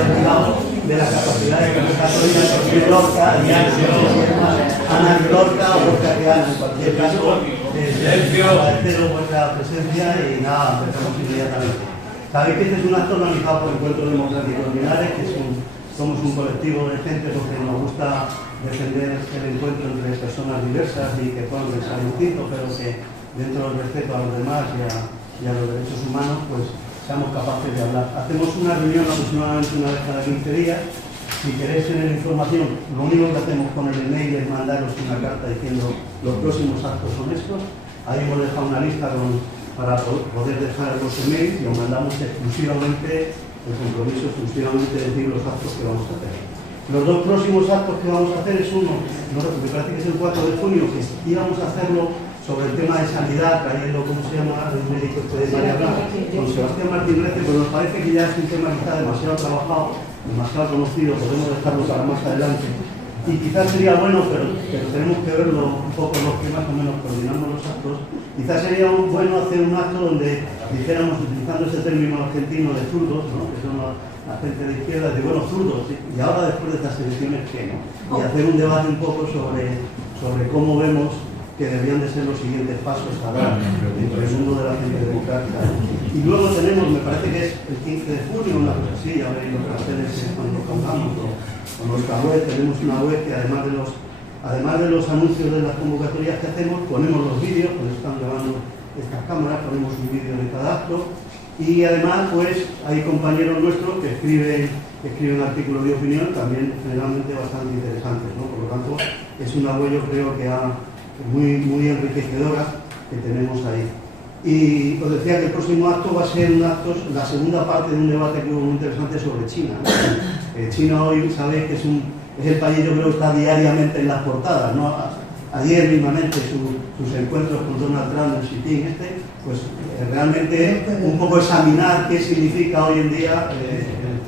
olvidado de las capacidades convocatorias que tiene Lorca, Ana Lorca o Lorca que Ana. En cualquier caso, agradeceros vuestra presencia y nada, empezamos inmediatamente. Sabéis que este es un acto organizado por Encuentro Democrático de Linares, que somos un colectivo de gente porque nos gusta defender el encuentro entre personas diversas y que puedan pensar distinto, pero que dentro del respeto a los demás y a los derechos humanos, pues seamos capaces de hablar. Hacemos una reunión aproximadamente una vez cada 15 días. Si queréis tener información, lo único que hacemos con el email es mandaros una carta diciendo los próximos actos son estos. Ahí hemos dejado una lista para poder dejar los emails y os mandamos exclusivamente el compromiso, exclusivamente de decir los actos que vamos a hacer. Los dos próximos actos que vamos a hacer es uno, me parece que es el 4 de junio, que íbamos a hacerlo sobre el tema de sanidad, trayendo, ¿cómo se llama? El médico de María Blanca, con Sebastián Martín Rece, pero nos parece que ya es un tema que está demasiado trabajado, demasiado conocido, podemos dejarlo para más adelante. Y quizás sería bueno, pero tenemos que verlo un poco los que más o menos coordinamos los actos. Quizás sería bueno hacer un acto donde dijéramos, utilizando ese término argentino de zurdos, ¿no? Que son la gente de izquierda, de bueno, zurdos, y ahora después de estas elecciones, ¿qué no? Y hacer un debate un poco sobre cómo vemos que deberían de ser los siguientes pasos a dar dentro del mundo de la gente democrática. Y luego tenemos, me parece que es el 15 de junio, una cosa así, a ver los carteles cuando pongamos, con nuestra web, tenemos una web que además de los anuncios de las convocatorias que hacemos, ponemos los vídeos, pues están grabando estas cámaras, ponemos un vídeo de cada acto, y además pues hay compañeros nuestros que escriben artículos de opinión, también generalmente bastante interesantes, ¿no? Por lo tanto, es una web, yo creo que muy enriquecedora que tenemos ahí. Y os decía que el próximo acto va a ser la segunda parte de un debate que hubo muy interesante sobre China, ¿no? China hoy, sabéis que es el país, yo creo, que está diariamente en las portadas, ¿no? Ayer mismamente sus encuentros con Donald Trump, el Xi Jinping, pues realmente un poco examinar qué significa hoy en día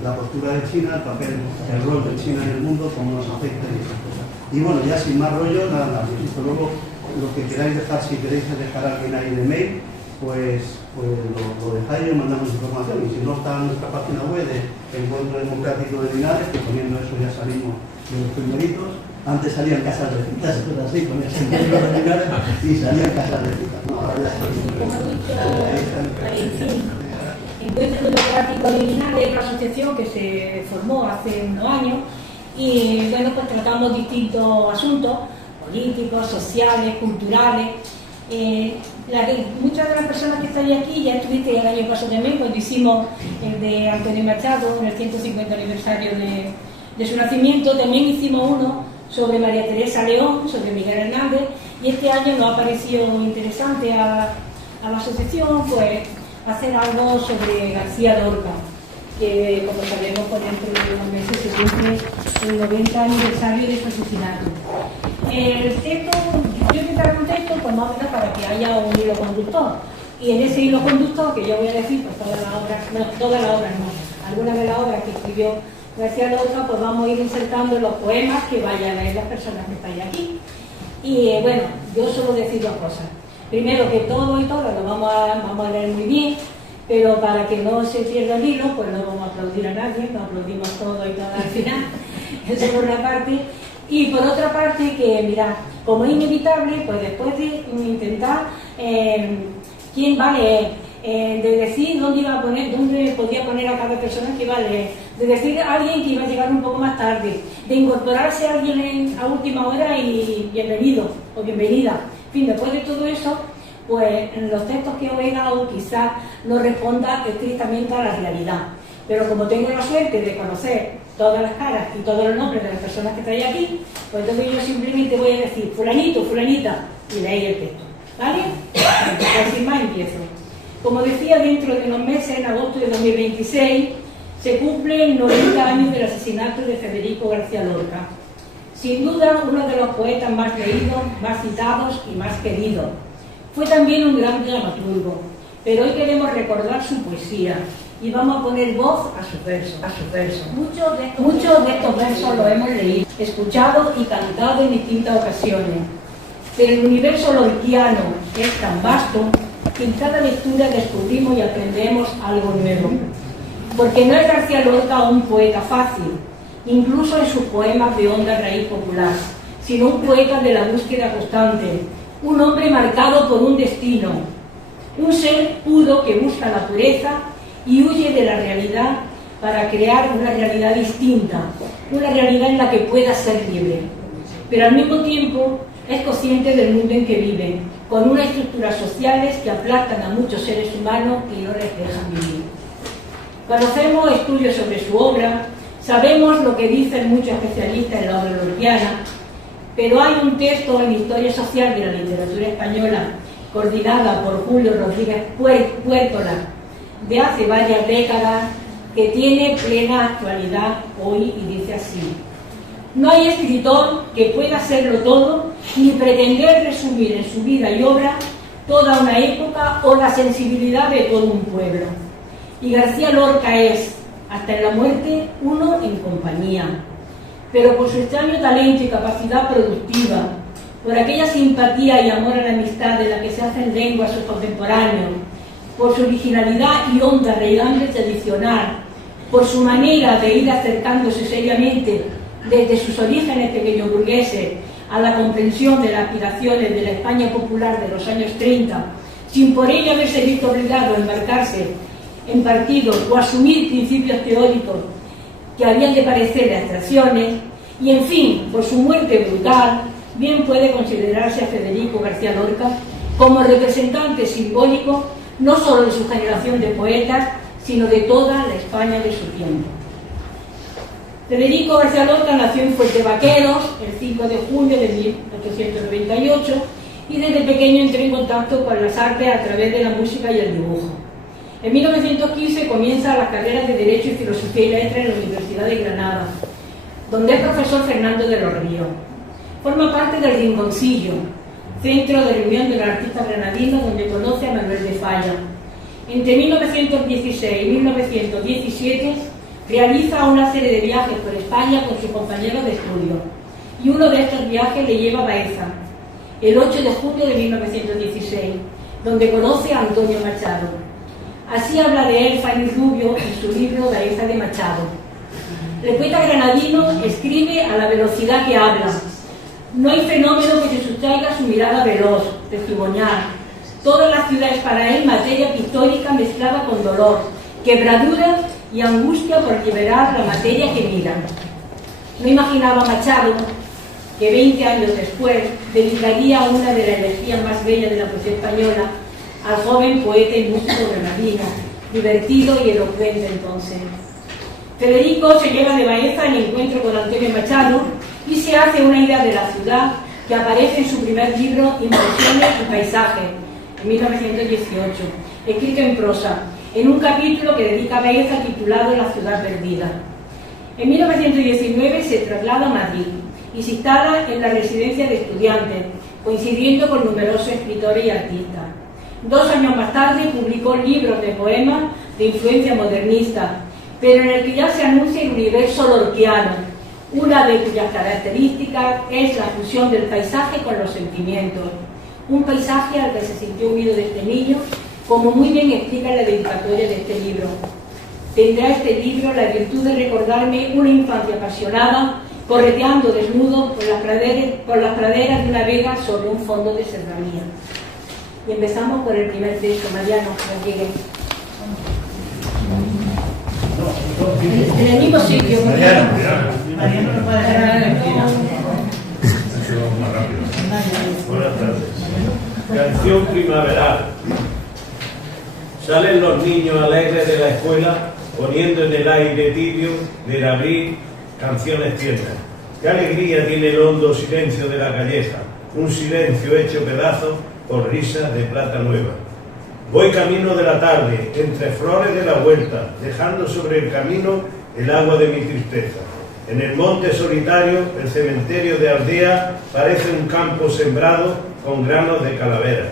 la postura de China, el papel, el rol de China en el mundo, cómo nos afecta y esas cosas. Y bueno, ya sin más rollo, nada, luego lo que queráis dejar, si queréis dejar a alguien ahí de mail, pues lo dejáis y os mandamos información. Y si no, está en nuestra página web de Encuentro Democrático de Linares, que poniendo eso ya salimos de los primeritos. Antes salían casas de citas, esto es así, ponías Encuentro de Linares y salían casas de citas, ¿no? Encuentro Democrático de Linares es una asociación que se formó hace unos años y bueno, pues tratamos distintos asuntos políticos, sociales, culturales. Muchas de las personas que estáis aquí ya estuviste el año pasado también cuando hicimos el de Antonio Machado en el 150 aniversario de su nacimiento. También hicimos uno sobre María Teresa León, sobre Miguel Hernández, y este año nos ha parecido interesante a la asociación pues hacer algo sobre García Lorca, que como sabemos pues dentro de unos meses se cumple el 90 aniversario de su asesinato. El texto, yo he preparado un texto pues más o menos para que haya un hilo conductor, y en ese hilo conductor que yo voy a decir pues todas las obras no, algunas de las obras que escribió García Lorca, pues vamos a ir insertando los poemas que vayan a leer las personas que estáis aquí. Y bueno, yo solo decir dos cosas. Primero, que todo y todo lo vamos a leer muy bien, pero para que no se pierda el hilo, pues no vamos a aplaudir a nadie, no aplaudimos todo y todo al final. Eso por una parte. Y por otra parte, que mirad, como es inevitable, pues después de intentar quién va a leer, de decir dónde podía poner a cada persona que iba a leer, de decir a alguien que iba a llegar un poco más tarde, de incorporarse a alguien a última hora y bienvenido o bienvenida. En fin, después de todo eso, pues los textos que os he dado quizás no respondan estrictamente a la realidad. Pero como tengo la suerte de conocer todas las caras y todos los nombres de las personas que estáis aquí, pues entonces yo simplemente voy a decir fulanito, fulanita, y leéis el texto. ¿Vale? Entonces, sin más empiezo. Como decía, dentro de unos meses, en agosto de 2026, se cumplen 90 años del asesinato de Federico García Lorca. Sin duda, uno de los poetas más leídos, más citados y más queridos. Fue también un gran dramaturgo, pero hoy queremos recordar su poesía y vamos a poner voz a sus versos. Muchos de estos versos los hemos leído, escuchado y cantado en distintas ocasiones. Pero el universo lorquiano es tan vasto que en cada lectura descubrimos y aprendemos algo nuevo. porque no es García Lorca un poeta fácil, incluso en sus poemas de honda raíz popular, sino un poeta de la búsqueda constante, un hombre marcado por un destino, un ser puro que busca la pureza y huye de la realidad para crear una realidad distinta, una realidad en la que pueda ser libre, pero al mismo tiempo es consciente del mundo en que vive, con unas estructuras sociales que aplastan a muchos seres humanos y no les dejan vivir. Conocemos estudios sobre su obra, sabemos lo que dicen muchos especialistas en la obra lorquiana, pero hay un texto en la Historia Social de la Literatura Española, coordinada por Julio Rodríguez Puertola, de hace varias décadas, que tiene plena actualidad hoy y dice así: no hay escritor que pueda hacerlo todo ni pretender resumir en su vida y obra toda una época o la sensibilidad de todo un pueblo. Y García Lorca es, hasta en la muerte, uno en compañía. Pero por su extraño talento y capacidad productiva, por aquella simpatía y amor a la amistad de la que se hacen lengua sus contemporáneos, por su originalidad y honda raigambre tradicional, por su manera de ir acercándose seriamente desde sus orígenes pequeñoburgueses a la comprensión de las aspiraciones de la España popular de los años 30, sin por ello haberse visto obligado a embarcarse en partidos o asumir principios teóricos que habían de parecer abstracciones, y en fin, por su muerte brutal, bien puede considerarse a Federico García Lorca como representante simbólico no solo de su generación de poetas, sino de toda la España de su tiempo. Federico García Lorca nació en Fuentevaqueros el 5 de junio de 1898 y desde pequeño entró en contacto con las artes a través de la música y el dibujo. En 1915 comienza las carreras de Derecho y Filosofía y Letras en la Universidad de Granada, donde es profesor Fernando de los Ríos. Forma parte del Rinconcillo, centro de reunión de los artistas granadinos, donde conoce a Manuel de Falla. Entre 1916 y 1917 realiza una serie de viajes por España con sus compañeros de estudio, y uno de estos viajes le lleva a Baeza, el 8 de junio de 1916, donde conoce a Antonio Machado. Así habla de él Fanny Rubio en su libro Baeza de Machado. El poeta granadino escribe a la velocidad que habla. No hay fenómeno que se sustraiga su mirada veloz, testimonial. Toda la ciudad es para él materia pictórica mezclada con dolor, quebradura y angustia por liberar la materia que mira. No imaginaba Machado que 20 años después dedicaría una de las elegías más bellas de la poesía española al joven poeta y músico granadino, divertido y elocuente entonces. Federico se lleva de Baeza el encuentro con Antonio Machado y se hace una idea de la ciudad que aparece en su primer libro Impresiones y Paisajes, en 1918, escrito en prosa, en un capítulo que dedica a Baeza titulado La ciudad perdida. En 1919 se traslada a Madrid y se instala en la residencia de estudiantes, coincidiendo con numerosos escritores y artistas. 2 años más tarde publicó libros de poemas de influencia modernista, pero en el que ya se anuncia el universo lorquiano, una de cuyas características es la fusión del paisaje con los sentimientos, un paisaje al que se sintió unido desde niño, como muy bien explica la dedicatoria de este libro. Tendrá este libro la virtud de recordarme una infancia apasionada, correteando desnudo por las praderas de una vega sobre un fondo de serranía. Y empezamos por el primer texto, Mariano, que llegue. En el mismo sitio. Mariano no puede dejar. Buenas tardes. Canción primaveral. Salen los niños alegres de la escuela poniendo en el aire tibio del abril canciones tiernas. Qué alegría tiene el hondo silencio de la calleja, un silencio hecho pedazos por risas de plata nueva. Voy camino de la tarde, entre flores de la huerta, dejando sobre el camino el agua de mi tristeza. En el monte solitario, el cementerio de Aldea parece un campo sembrado con granos de calavera.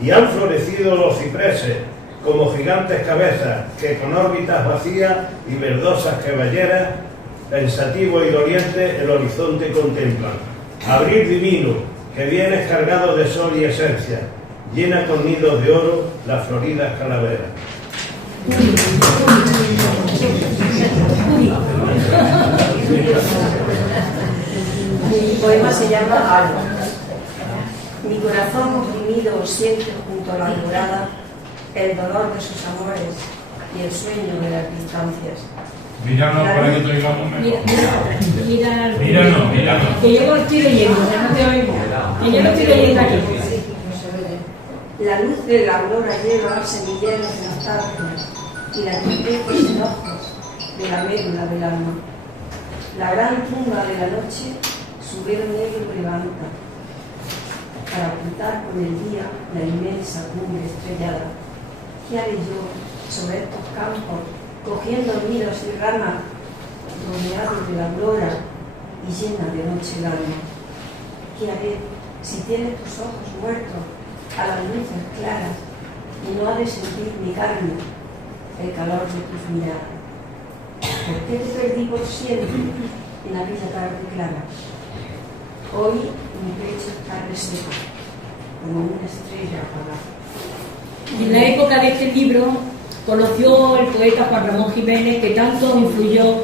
Y han florecido los cipreses, como gigantes cabezas que con órbitas vacías y verdosas caballeras, pensativo y doliente, el horizonte contemplan. Abril divino, que vienes cargado de sol y esencia, llena con nidos de oro las floridas calaveras. llama Alba. Mi corazón oprimido siente junto a la alborada el dolor de sus amores y el sueño de las distancias. Míranos para que te oigamos mejor. Míranos. Que yo lo estoy leyendo, que no te oigo. Que yo lo estoy leyendo aquí. La luz de la aurora lleva semilleros de nostalgia y la tristeza en ojos de la médula del alma. La gran tumba de la noche su velo negro levanta para ocultar con el día la inmensa cumbre estrellada. ¿Qué haré yo sobre estos campos, cogiendo nidos y ramas, rodeados de la aurora y llena de noche el alma? ¿Qué haré si tienes tus ojos muertos a las luces claras y no ha de sentir mi carne el calor de tus miradas? ¿Por qué te perdí por siempre en aquella tarde clara? Hoy mi pecho está reseco, como una estrella apagada. En la época de este libro conoció el poeta Juan Ramón Jiménez, que tanto influyó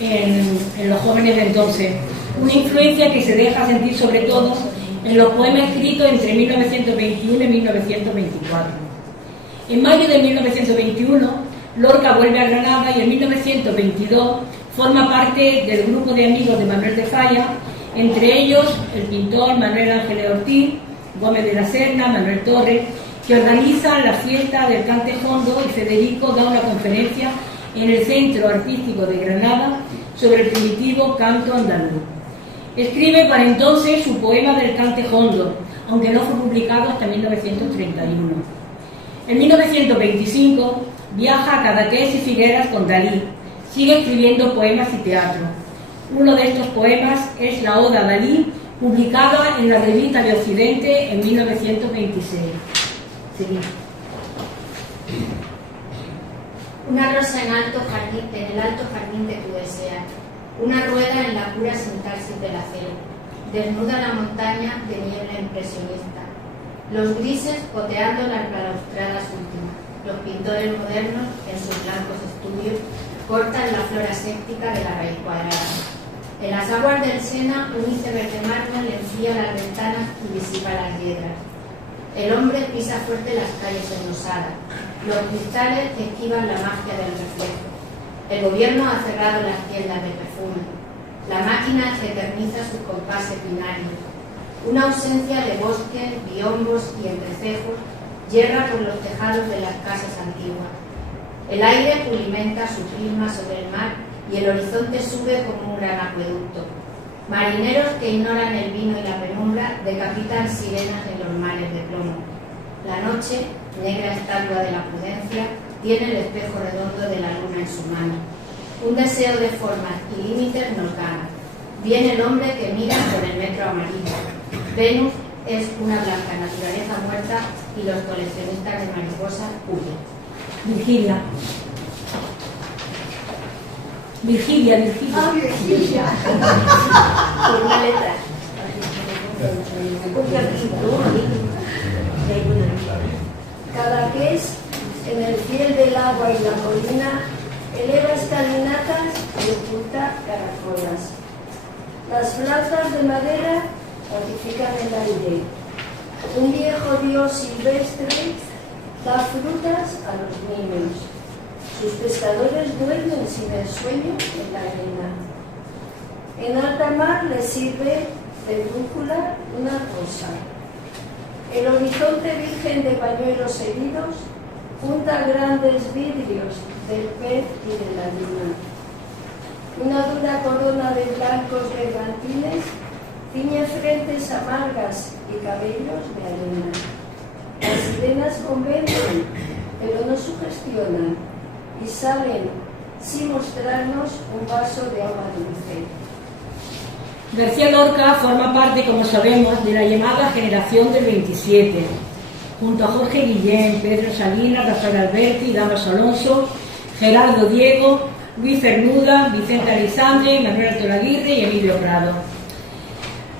en los jóvenes de entonces. Una influencia que se deja sentir sobre todo en los poemas escritos entre 1921 y 1924. En mayo de 1921, Lorca vuelve a Granada y en 1922 forma parte del grupo de amigos de Manuel de Falla, entre ellos el pintor Manuel Ángeles Ortiz, Gómez de la Serna, Manuel Torres, que organizan la fiesta del cante jondo, y Federico da una conferencia en el Centro Artístico de Granada sobre el primitivo canto andaluz. Escribe para entonces su poema del cante jondo, aunque no fue publicado hasta 1931. En 1925 viaja a Cadaqués y Figueras con Dalí. Sigue escribiendo poemas y teatro. Uno de estos poemas es la Oda a Dalí, publicada en la Revista de Occidente en 1926. Seguimos. Una rosa en el alto jardín que tú deseas, una rueda en la pura sintaxis del acero, desnuda la montaña de niebla impresionista, los grises poteando las balaustradas últimas, los pintores modernos en sus blancos estudios cortan la flor aséptica de la raíz cuadrada. En las aguas del Sena, un iceberg de mármol enfría las ventanas y disipa las hiedras. El hombre pisa fuerte las calles enlosadas. Los cristales esquivan la magia del reflejo. El gobierno ha cerrado las tiendas de perfume. La máquina eterniza sus compases binarios. Una ausencia de bosques, biombos y entrecejos yerra por los tejados de las casas antiguas. El aire pulimenta su prisma sobre el mar y el horizonte sube como un gran acueducto. Marineros que ignoran el vino y la penumbra decapitan sirenas en los mares de plomo. La noche, negra estatua de la prudencia, tiene el espejo redondo de la luna en su mano. Un deseo de formas y límites nos gana. Viene el hombre que mira por el metro amarillo. Venus es una blanca naturaleza muerta y los coleccionistas de mariposas huyen. Virgilia. Virgilia. Ah, Virgilia. Por una letra. Cadaqués, en el fiel del agua y la colina, eleva escalinatas y oculta caracolas. Las flautas de madera fortifican el aire. Un viejo dios silvestre da frutas a los niños. Sus pescadores duermen sin el sueño en la arena. En alta mar les sirve de brújula una rosa. El horizonte virgen de pañuelos heridos junta grandes vidrios del pez y de la luna. Una dura corona de blancos bergantines tiñe frentes amargas y cabellos de arena. Las sirenas convencen, pero no sugestionan, y salen sin mostrarnos un vaso de agua dulce. García Lorca forma parte, como sabemos, de la llamada generación del 27, junto a Jorge Guillén, Pedro Salinas, Rafael Alberti, Damas Alonso, Gerardo Diego, Luis Cernuda, Vicente Alexandre, Manuel Alto Aguirre y Emilio Prado.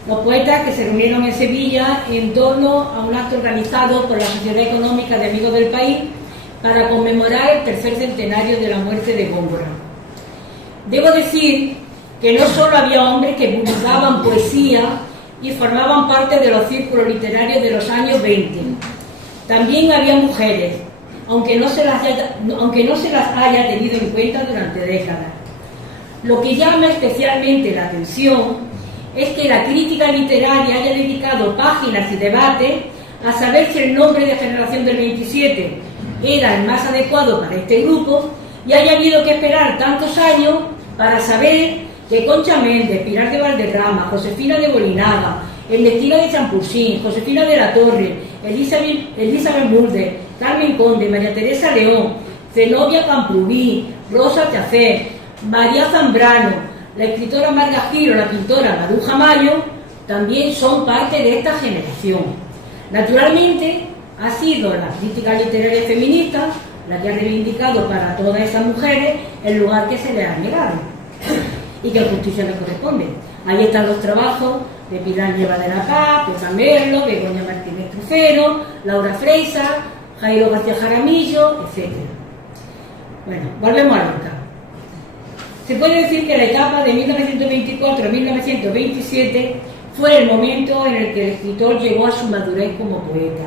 Los poetas que se reunieron en Sevilla en torno a un acto organizado por la Sociedad Económica de Amigos del País para conmemorar el tercer centenario de la muerte de Góngora. Debo decir que no solo había hombres que publicaban poesía y formaban parte de los círculos literarios de los años 20. También había mujeres, aunque no se las haya tenido en cuenta durante décadas. Lo que llama especialmente la atención es que la crítica literaria haya dedicado páginas y debates a saber si el nombre de Generación del 27 era el más adecuado para este grupo, y haya habido que esperar tantos años para saber que Concha Méndez, Pilar de Valderrama, Josefina de Bolinaga, Ernestina de Champusín, Josefina de la Torre, Elizabeth Mulder, Carmen Conde, María Teresa León, Zenobia Camprubí, Rosa Chafé, María Zambrano, la escritora Marga Giro, la pintora Maruja Mayo, también son parte de esta generación. Naturalmente, ha sido la crítica literaria feminista la que ha reivindicado para todas esas mujeres el lugar que se les ha negado y que a justicia les corresponde. Ahí están los trabajos de Pilar Lleva de la Paz, Petra Merlo, Begoña Martínez Trucero, Laura Freisa, Jairo García Jaramillo, etc. Bueno, volvemos a Lorca. Se puede decir que la etapa de 1924 a 1927 fue el momento en el que el escritor llegó a su madurez como poeta.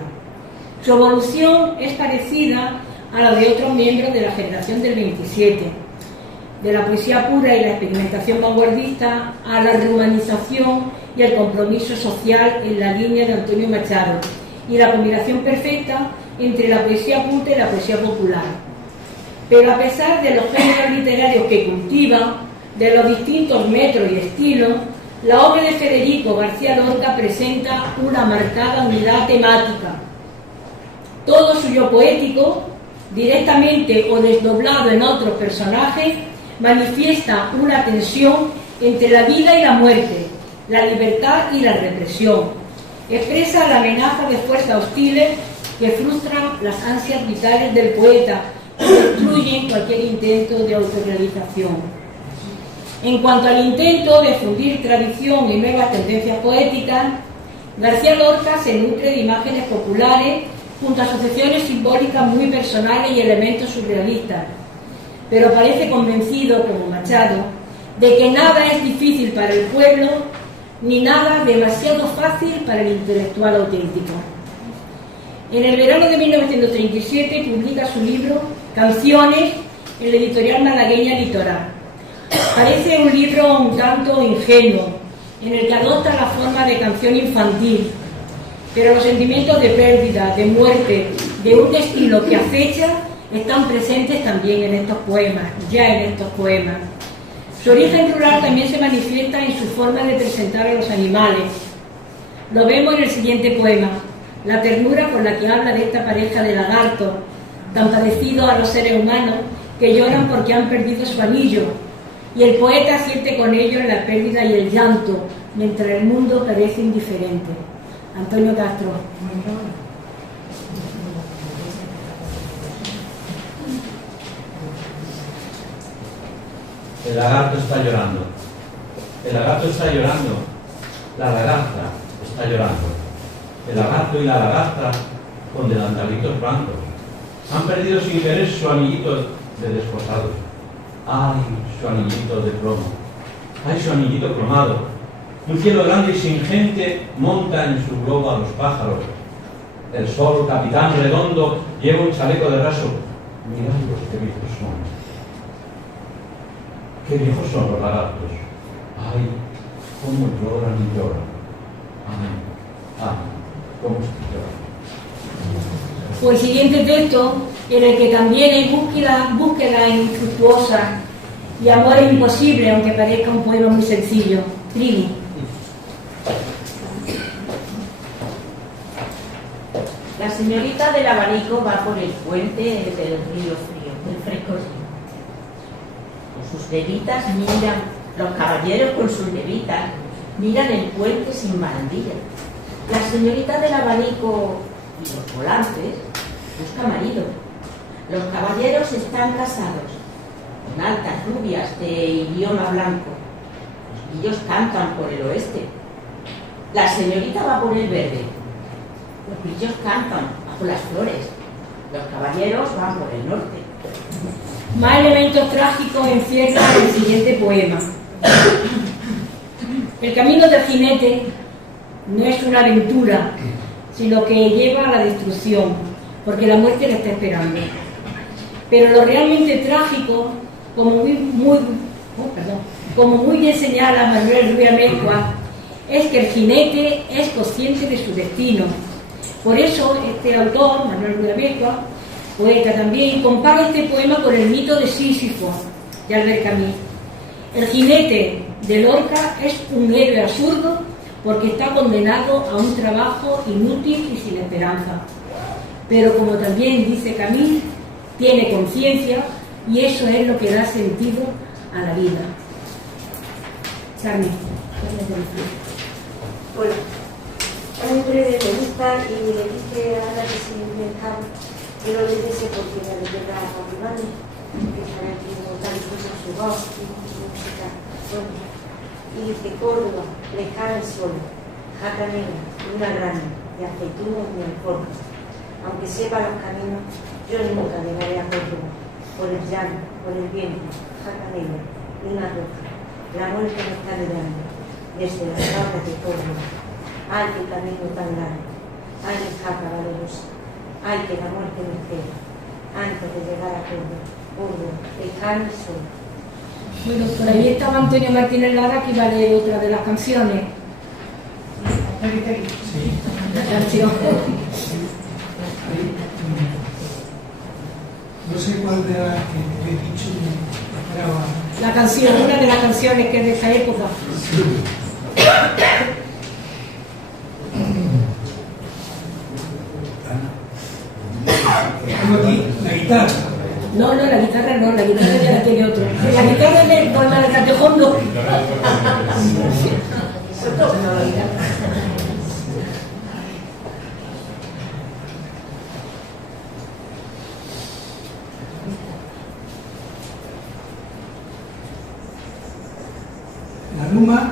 Su evolución es parecida a la de otros miembros de la generación del 27, de la poesía pura y la experimentación vanguardista a la rehumanización y el compromiso social en la línea de Antonio Machado, y la combinación perfecta entre la poesía culta y la poesía popular. Pero a pesar de los géneros literarios que cultiva, de los distintos metros y estilos, la obra de Federico García Lorca presenta una marcada unidad temática. Todo su yo poético, directamente o desdoblado en otros personajes, manifiesta una tensión entre la vida y la muerte, la libertad y la represión. Expresa la amenaza de fuerzas hostiles que frustran las ansias vitales del poeta y destruyen cualquier intento de autorrealización. En cuanto al intento de fundir tradición y nuevas tendencias poéticas, García Lorca se nutre de imágenes populares junto a asociaciones simbólicas muy personales y elementos surrealistas, pero parece convencido, como Machado, de que nada es difícil para el pueblo ni nada demasiado fácil para el intelectual auténtico. En el verano de 1937 publica su libro Canciones en la editorial malagueña Litoral. Parece un libro un tanto ingenuo, en el que adopta la forma de canción infantil, pero los sentimientos de pérdida, de muerte, de un destino que acecha, están presentes también en estos poemas, ya en estos poemas. Su origen rural también se manifiesta en su forma de presentar a los animales. Lo vemos en el siguiente poema, la ternura con la que habla de esta pareja de lagartos, tan parecidos a los seres humanos, que lloran porque han perdido su anillo, y el poeta siente con ellos la pérdida y el llanto, mientras el mundo parece indiferente. Antonio Castro. El lagarto está llorando. El lagarto está llorando. La lagarta está llorando. El lagarto y la lagarta con delantalitos blancos han perdido sin querer su anillito de desposado. ¡Ay, su anillito de plomo! ¡Ay, su anillito plomado! Un cielo grande y sin gente monta en su globo a los pájaros. El sol, capitán redondo, lleva un chaleco de raso. Miradlos, qué viejos son. Qué viejos son los lagartos. ¡Ay, cómo lloran y lloran! ¡Ay, ay, cómo lloran! O el siguiente texto, en el que también hay búsqueda infructuosa y amor imposible, aunque parezca un poema muy sencillo. Trini. La señorita del abanico va por el puente del río frío, del fresco río. Con sus levitas miran, los caballeros con sus levitas miran el puente sin barandilla. La señorita del abanico y los volantes buscan marido. Los caballeros están casados, con altas rubias de idioma blanco. Los grillos cantan por el oeste. La señorita va por el verde. Los grillos cantan bajo las flores. Los caballeros van por el norte. Más elementos trágicos encierra el siguiente poema. El camino del jinete no es una aventura, sino que lleva a la destrucción, porque la muerte le está esperando. Pero lo realmente trágico, como muy bien señala Manuel Ruiz Amezcua, es que el jinete es consciente de su destino. Por eso este autor, Manuel Ruiz Amezcua, poeta también, compara este poema con el mito de Sísifo, de Albert Camus. El jinete de Lorca es un héroe absurdo porque está condenado a un trabajo inútil y sin esperanza. Pero como también dice Camus, tiene conciencia y eso es lo que da sentido a la vida. Carmen, bueno, es un breve me gusta y le dije a la que se inventaba que lo leyese porque la verdad a Pablo que estaba aquí montando cosas su voz y música. Bueno, y dice Córdoba, lejana el sol, jaca negra, una grana de aceitunas en el forno. Aunque sepa los caminos, yo nunca llegaré a Córdoba, por el llano, por el viento, jaca negra, una roja. La muerte me está mirando, desde las tablas de Córdoba. Ay, qué camino tan largo, ay, jaca valerosa, ay, que la muerte me espera, antes de llegar a Córdoba, lejano el sol. Bueno, por ahí estaba Antonio Martínez Lara, que iba a leer otra de las canciones. Sí. La canción. No sé cuál de las que he dicho esperaba. La canción, una de las canciones que es de esa época. Tengo aquí la guitarra. No, la guitarra no, la guitarra ya la tiene otro. La guitarra es con la de Catejondo.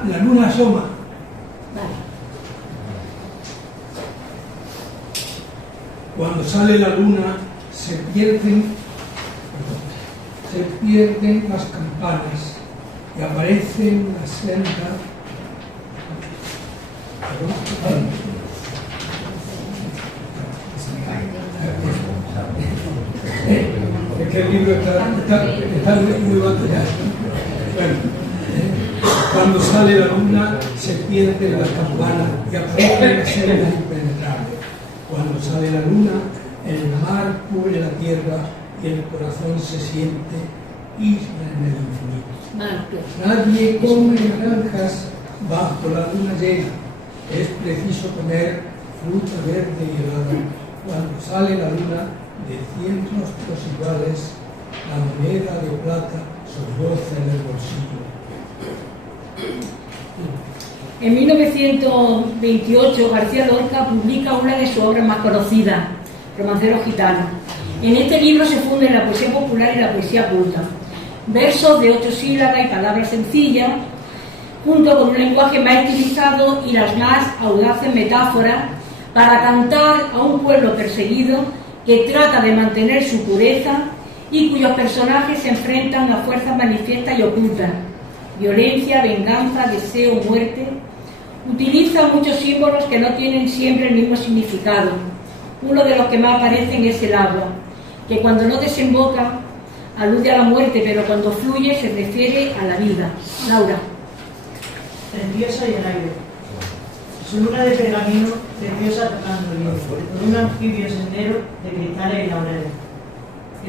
La luna asoma. Vale. Cuando sale la luna se pierden las campanas y aparecen las sendas. Es que el libro está muy batallado. Bueno, cuando sale la luna se pierden las campanas y aparecen las sendas impenetrables. Cuando sale la luna, el mar cubre la tierra y el corazón se siente isla en el infinito. Nadie come naranjas bajo la luna llena. Es preciso comer fruta verde y helada. Cuando sale la luna, de 100 rostros iguales, la moneda de plata sorboza en el bolsillo. En 1928 García Lorca publica una de sus obras más conocidas, Romancero Gitano. En este libro se funden la poesía popular y la poesía culta. Versos de 8 sílabas y palabras sencillas, junto con un lenguaje más estilizado y las más audaces metáforas para cantar a un pueblo perseguido que trata de mantener su pureza y cuyos personajes se enfrentan a fuerzas manifiestas y ocultas: violencia, venganza, deseo, muerte. Utiliza muchos símbolos que no tienen siempre el mismo significado. Uno de los que más aparecen es el agua, que cuando no desemboca alude a la muerte, pero cuando fluye se refiere a la vida. Laura. Preciosa y el aire. Su luna de pergamino, preciosa tocando el hielo, por un anfibio sendero de cristales y laureles.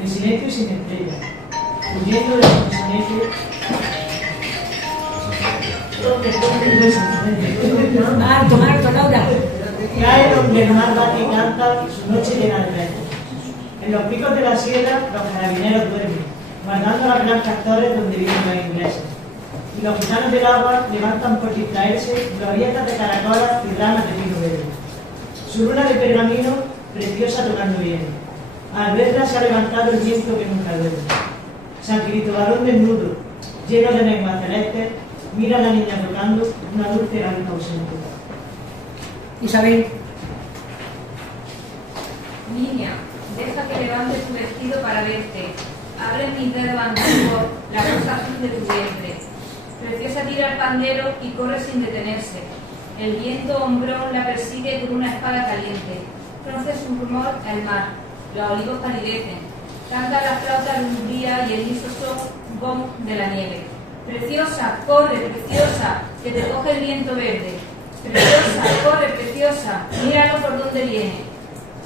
En silencio y sin estrella, huyendo de los personajes. Marto, Laura. Cae donde el mar bate y canta su noche llena de retos. En los picos de la sierra los carabineros duermen, guardando las blancas torres donde viven los ingleses. Y los gitanos del agua levantan por distraerse glorietas de caracolas y ramas de pino verde. Su luna de pergamino, preciosa tocando bien. Al verla se ha levantado el viento que nunca duerme. San Cristóbal desnudo, lleno de lenguas celestes, mira a la niña tocando una dulce gaita ausente. Isabel. Niña, deja que levante tu vestido para verte. Abre mis dedos antiguos la rosa azul de tu vientre. Preciosa tira el pandero y corre sin detenerse. El viento hombrón la persigue con una espada caliente. Conoce su rumor el mar. Los olivos palidecen. Canta la flauta de Hungría y el liso gong de la nieve. Preciosa, corre, preciosa, que te coge el viento verde. Preciosa, corre, preciosa, míralo por donde viene.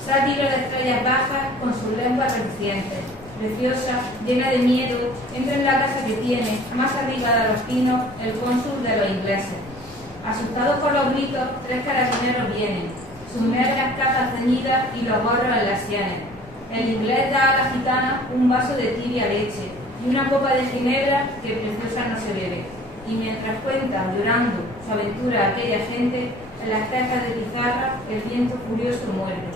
Sátiro de estrellas bajas con sus lenguas relucientes. Preciosa, llena de miedo, entra en la casa que tiene, más arriba de los pinos, el cónsul de los ingleses. Asustados por los gritos, 3 carabineros vienen, sus negras capas ceñidas y los gorros en las sienes. El inglés da a la gitana un vaso de tibia leche y una copa de ginebra que Preciosa no se bebe. Y mientras cuenta, llorando, su aventura a aquella gente, en las tejas de pizarra, el viento furioso muere.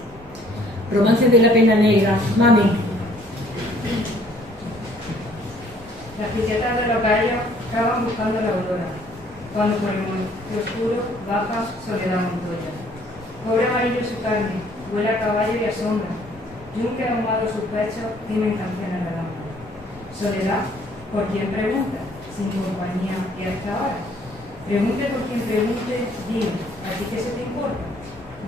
Romance de la pena negra. Mami. Las piquetas de los gallos acaban buscando la aurora, cuando por el monte oscuro baja Soledad Montoya. Pobre amarillo su carne, huele a caballo y a sombra. Yunque ahumado sus pechos, tienen canciones de lámpara. Soledad, ¿por quién pregunta? Sin compañía y hasta ahora. Pregunte por quien pregunte, dime, ¿a ti qué se te importa?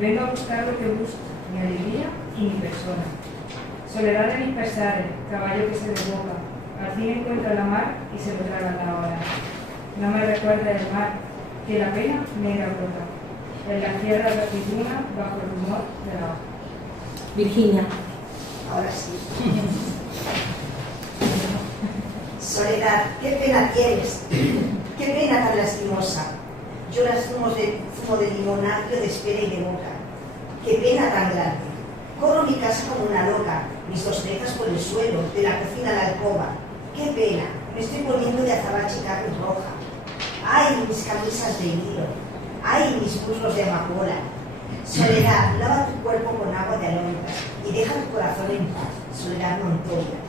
Vengo a buscar lo que busco, mi alegría y mi persona. Soledad de mis pesares, caballo que se desboca, al fin encuentra la mar y se lo traga la hora. No me recuerda el mar, que la pena negra brota, en la tierra de la aceituna bajo el rumor de la hoja. Virginia. Ahora sí. Soledad, qué pena tienes, qué pena tan lastimosa. Lloras zumo de limón agrio, de espera y de boca. Qué pena tan grande. Corro mi casa como una loca, mis 2 cejas por el suelo, de la cocina a la alcoba. Qué pena, me estoy poniendo de azabache carne roja. Ay, mis camisas de hilo, ay, mis muslos de amapola. Soledad, lava tu cuerpo con agua de alondras y deja tu corazón en paz, Soledad Montoya.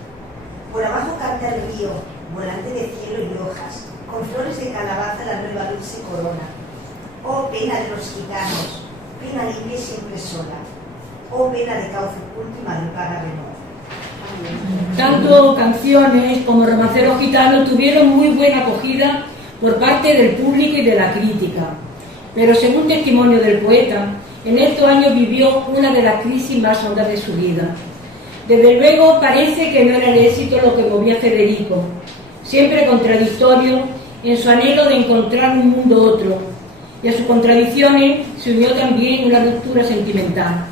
Por abajo canta el río, volante de cielo y hojas, con flores de calabaza la nueva dulce corona. Oh, pena de los gitanos, pena libre siempre sola. Oh, pena de cauce oculto y madrugada menor. Tanto canciones como romanceros gitanos tuvieron muy buena acogida por parte del público y de la crítica. Pero según testimonio del poeta, en estos años vivió una de las crisis más hondas de su vida. Desde luego parece que no era el éxito lo que movía a Federico, siempre contradictorio en su anhelo de encontrar un mundo otro, y a sus contradicciones se unió también una ruptura sentimental.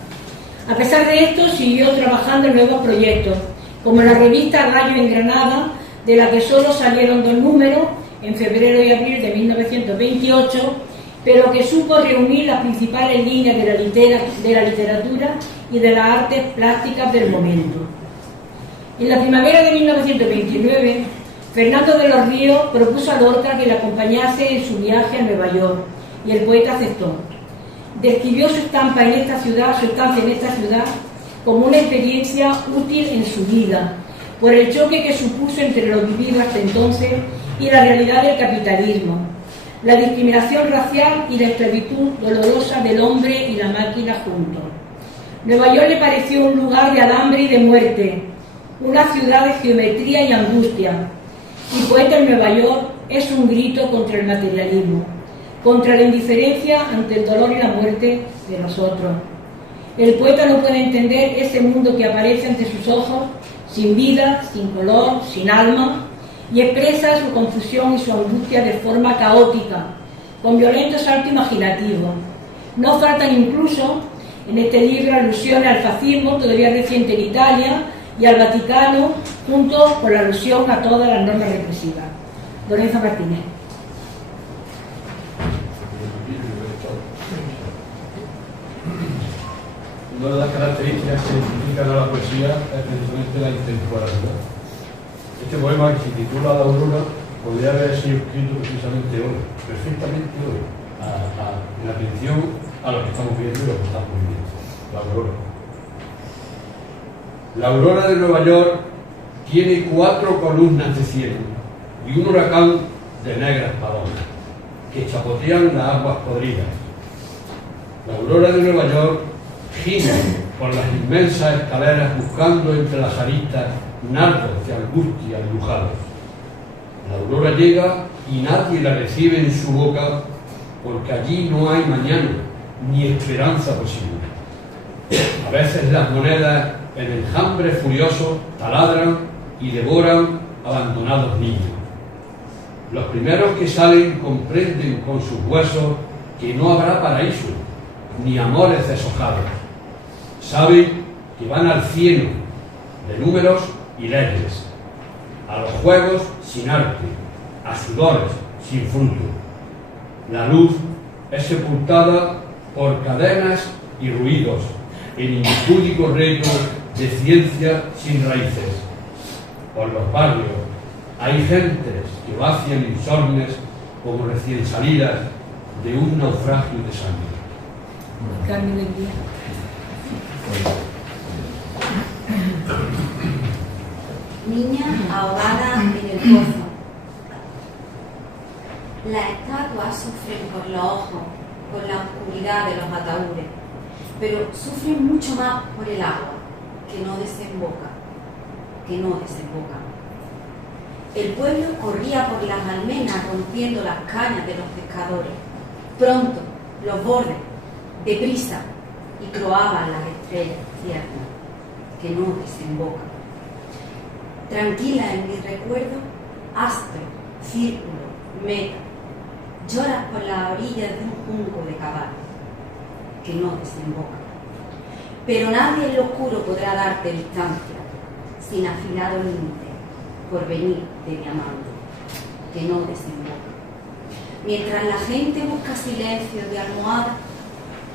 A pesar de esto, siguió trabajando en nuevos proyectos, como la revista Gallo en Granada, de la que solo salieron 2 números, en febrero y abril de 1928, pero que supo reunir las principales líneas de la literatura y de las artes plásticas del momento. En la primavera de 1929, Fernando de los Ríos propuso a Lorca que le acompañase en su viaje a Nueva York, y el poeta aceptó. Describió su estancia en esta ciudad como una experiencia útil en su vida, por el choque que supuso entre lo vivido hasta entonces y la realidad del capitalismo, la discriminación racial y la esclavitud dolorosa del hombre y la máquina juntos. Nueva York le pareció un lugar de alambre y de muerte, una ciudad de geometría y angustia, y Poeta en Nueva York es un grito contra el materialismo, contra la indiferencia ante el dolor y la muerte de nosotros. El poeta no puede entender ese mundo que aparece ante sus ojos, sin vida, sin color, sin alma, y expresa su confusión y su angustia de forma caótica, con violentos saltos imaginativos. No faltan incluso en este libro alusiones al fascismo todavía reciente en Italia y al Vaticano, junto con la alusión a todas las normas represivas. Lorenzo Martínez. Una de las características que identifican a la poesía es precisamente la intemporalidad. Este poema, que se titula La Aurora, podría haber sido escrito precisamente hoy, perfectamente hoy, en atención a lo que estamos viendo y lo que estamos viviendo. La Aurora. La aurora de Nueva York tiene 4 columnas de cielo y un huracán de negras palomas que chapotean las aguas podridas. La aurora de Nueva York gime por las inmensas escaleras buscando entre las aristas nardos de angustia dibujados. La aurora llega y nadie la recibe en su boca porque allí no hay mañana ni esperanza posible. A veces las monedas en enjambre furioso taladran y devoran abandonados niños. Los primeros que salen comprenden con sus huesos que no habrá paraíso, ni amores deshojados. Saben que van al cielo de números y leyes, a los juegos sin arte, a sudores sin fruto. La luz es sepultada por cadenas y ruidos, en impúdico reto de ciencia sin raíces. Por los barrios hay gentes que vacian insomnes como recién salidas de un naufragio de sangre. Carmen del día. Niña ahogada en el pozo. Las estatuas sufren por los ojos, por la oscuridad de los ataúdes, pero sufren mucho más por el agua, que no desemboca. El pueblo corría por las almenas rompiendo las cañas de los pescadores. Pronto, los bordes, deprisa, y croaban las estrellas tiernas, que no desembocan. Tranquila en mi recuerdo, astro, círculo, meta, lloras por las orillas de un junco de caballo, que no desemboca. Pero nadie en lo oscuro podrá darte distancia, sin afilado límite, por venir de mi amante, que no desemboca. Mientras la gente busca silencio de almohada,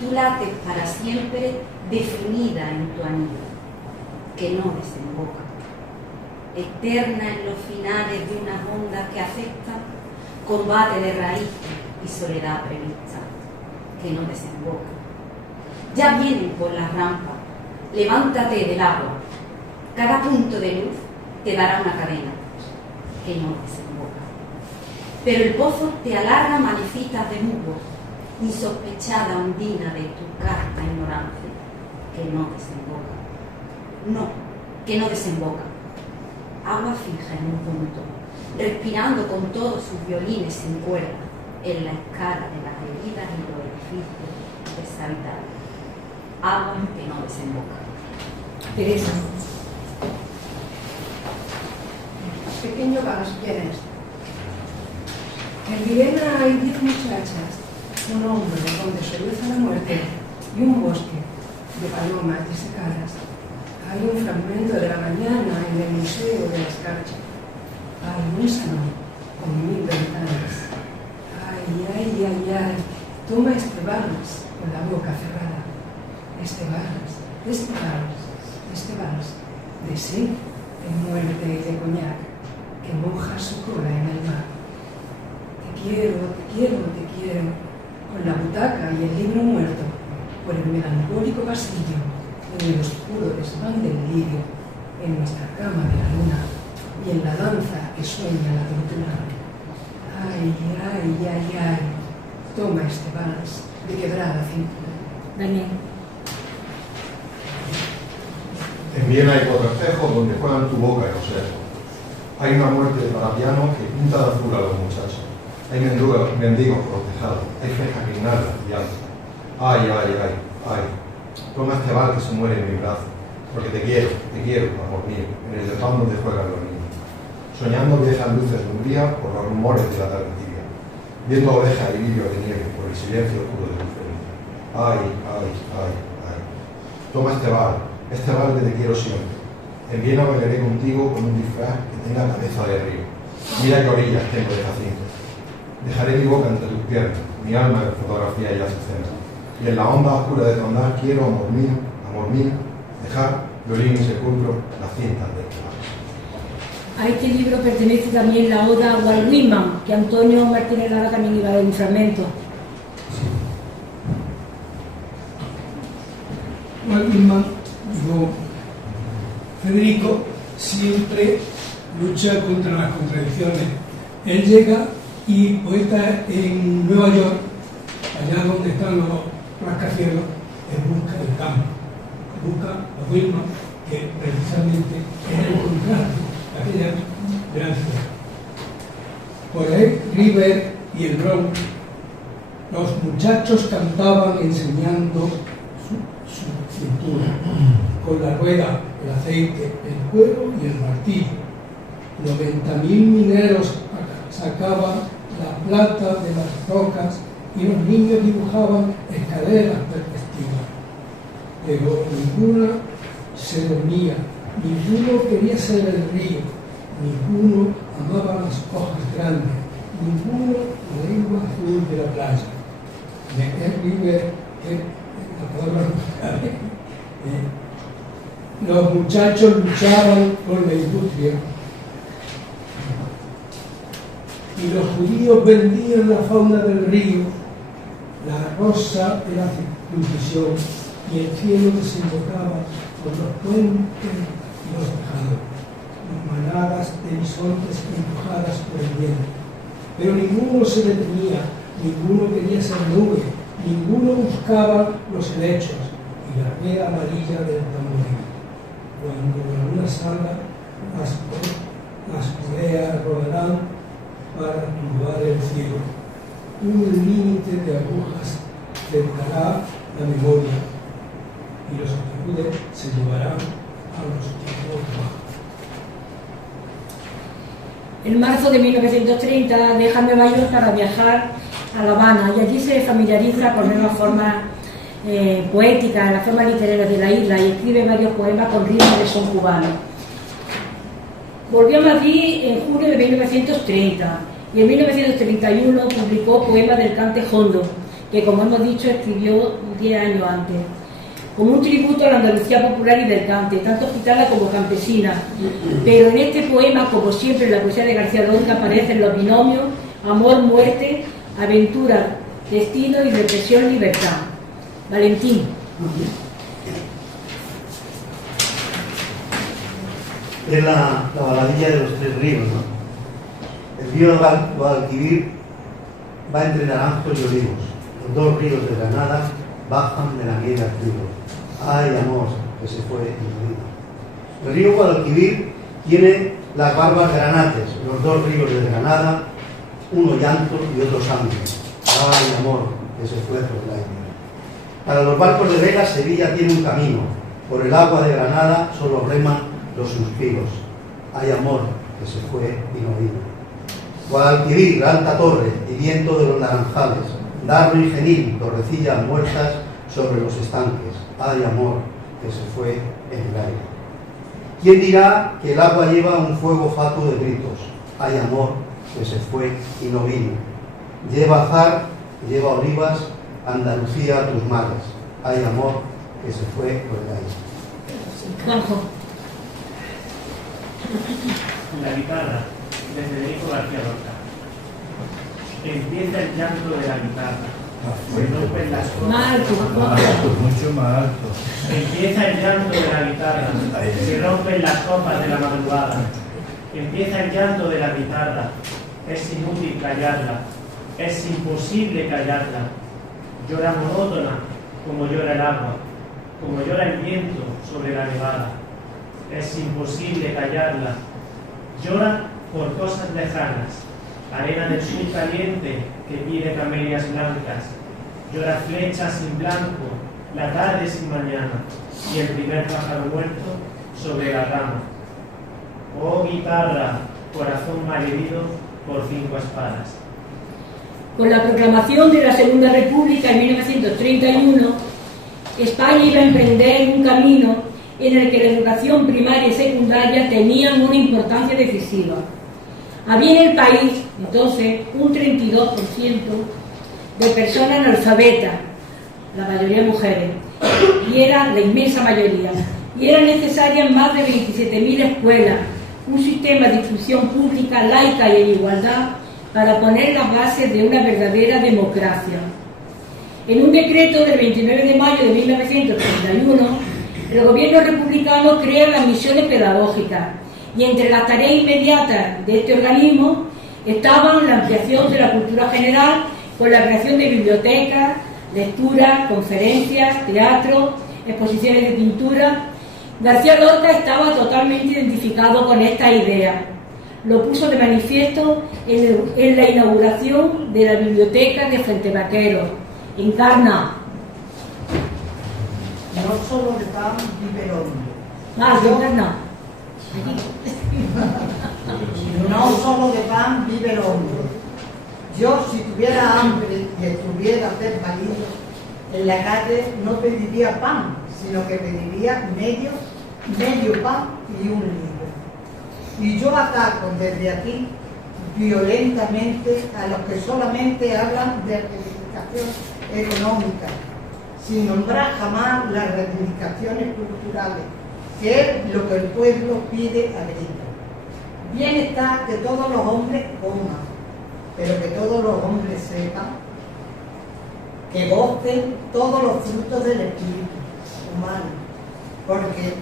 tú lates para siempre definida en tu anillo, que no desemboca. Eterna en los finales de unas ondas que afectan, combate de raíces y soledad prevista, que no desemboca. Ya vienen por las rampas, levántate del agua, cada punto de luz te dará una cadena, que no desemboca. Pero el pozo te alarga manecitas de musgo, insospechada ondina de tu casta ignorancia, que no desemboca. No, que no desemboca. Agua fija en un punto, respirando con todos sus violines sin cuerda, en la escala de las heridas y los edificios deshabitados. Agua que no desemboca. Teresa. Pequeño vals, ¿quién es? En Viena hay 10 muchachas, un hombre donde solloza la muerte y un bosque de palomas disecadas. Hay un fragmento de la mañana en el Museo de la Escarcha. Hay un salón con 1000 ventanas. Ay, ay, ay, ay. Toma este vals con la boca cerrada. Este vals de sed, de muerte y de coñac, que moja su cola en el mar. Te quiero, con la butaca y el libro muerto, por el melancólico pasillo, en el oscuro desván del lirio, en nuestra cama de la luna, y en la danza que sueña la tortura. Ay, ay, ay, ay, toma este vals de quebrada cintura. Daniel. En Viena hay 4 espejos donde juegan tu boca y los ojos. Hay una muerte para piano que pinta de azul a los muchachos. Hay mendigos por los tejados. Hay frescas guirnaldas y altas. Ay, ay, ay, ay. Toma este vals que se muere en mi brazo. Porque te quiero, amor mío, en el desván donde juegan los niños. Soñando que dejan luces de Hungría por los rumores de la tarde tibia. Viendo ovejas y vidrios de nieve por el silencio oscuro de la diferencia. Ay, ay, ay, ay. Toma este vals de te quiero siempre. En Viena bailaré contigo con un disfraz que tenga cabeza de río. Mira qué orillas tengo de jacinto. Dejaré mi boca entre tus piernas, mi alma de fotografía y azucenas. Y en la onda oscura de tu andar quiero, amor mío, dejar violín y sepulcro las cintas del clavo. A este libro pertenece también la oda a Walt Whitman, que Antonio Martínez Lara también iba a dar un fragmento. Walt Whitman, digo, Federico siempre lucha contra las contradicciones. Él llega y poeta en Nueva York, allá donde están los rascacielos, en busca del campo. Busca a Whitman, que precisamente es el contraste de aquella gran ciudad. Por ahí, River y el Bronx Los muchachos cantaban enseñando su cintura, con la rueda, el aceite, el cuero y el martillo. 90.000 mineros sacaban la plata de las rocas y los niños dibujaban escaleras perspectivas. Pero ninguna se dormía, ninguno quería ser el río, ninguno amaba las hojas grandes, ninguno la lengua azul de la playa. Los muchachos luchaban con la industria y los judíos vendían la fauna del río, la rosa de la circuncisión, y el cielo desembocaba por los puentes y los tejados, manadas de bisontes empujadas por el viento. Pero ninguno se detenía, ninguno quería ser nube, ninguno buscaba los helechos y la red amarilla del tamboril. Cuando la luna salga, las poleas rodarán para turbar el cielo. Un límite de agujas cercará la memoria y los ataúdes se llevarán a los tiempos bajos. En marzo de 1930 deja Nueva York para viajar a La Habana y allí se familiariza con nuevas formas poéticas, las formas literarias de la isla, y escribe varios poemas con ritmos de son cubano. Volvió a Madrid en julio de 1930 y en 1931 publicó Poemas del Cante Jondo, que, como hemos dicho, escribió 10 años antes, como un tributo a la Andalucía popular y del cante, tanto gitana como campesina. Pero en este poema, como siempre en la poesía de García Lorca, aparecen los binomios amor, muerte, aventura, destino y represión, libertad. Valentín. Es la baladilla de los tres ríos, ¿no? El río Guadalquivir va entre naranjos y olivos. Los dos ríos de Granada bajan de la nieve al río. Ay, amor, que se fue en el río Guadalquivir tiene las barbas granates, los dos ríos de Granada, uno llanto y otro sangre. Ay, amor, que se fue por el aire. Para los barcos de vela, Sevilla tiene un camino. Por el agua de Granada solo reman los suspiros. Hay amor, que se fue y no vino. Guadalquivir, la alta torre y viento de los naranjales. Darro y Genil, torrecillas muertas sobre los estanques. Hay amor, que se fue en el aire. ¿Quién dirá que el agua lleva un fuego fatuo de gritos? Hay amor, que se fue y no vino. Lleva azar, lleva olivas, Andalucía a tus mares. Hay amor, que se fue por el aire. Juanjo. La guitarra, de Federico García Lorca. Empieza el llanto de la guitarra. Se rompen las copas. Mucho más alto. Empieza el llanto de la guitarra. Se rompen las copas de la madrugada. Empieza el llanto de la guitarra. Es inútil callarla. Es imposible callarla. Llora monótona como llora el agua, como llora el viento sobre la nevada. Es imposible callarla. Llora por cosas lejanas, arena del sur caliente que pide camelias blancas. Llora flechas sin blanco, la tarde sin mañana y el primer pájaro muerto sobre la rama. Oh guitarra, corazón malherido por 5 espadas. Con la proclamación de la Segunda República en 1931, España iba a emprender un camino en el que la educación primaria y secundaria tenían una importancia decisiva. Había en el país, entonces, un 32% de personas analfabetas, la mayoría mujeres, y era la inmensa mayoría, y eran necesarias más de 27.000 escuelas, un sistema de instrucción pública, laica y en igualdad, para poner las bases de una verdadera democracia. En un decreto del 29 de mayo de 1931, el gobierno republicano crea las misiones pedagógicas, y entre las tareas inmediatas de este organismo estaban la ampliación de la cultura general con la creación de bibliotecas, lecturas, conferencias, teatro, exposiciones de pintura. García Lorca estaba totalmente identificado con esta idea. lo puso de manifiesto en la inauguración de la biblioteca de Fuente Vaquero. Encarna. No solo de pan vive el hombre. Encarna. No solo de pan vive el hombre. Yo, si tuviera hambre y estuviera desvalido, en la calle no pediría pan, sino que pediría medio pan y un libro. Y yo ataco desde aquí violentamente a los que solamente hablan de reivindicación económica, sin nombrar jamás las reivindicaciones culturales, que es lo que el pueblo pide a gritos. Bien está que todos los hombres coman, pero que todos los hombres sepan, que gocen todos los frutos del espíritu humano, porque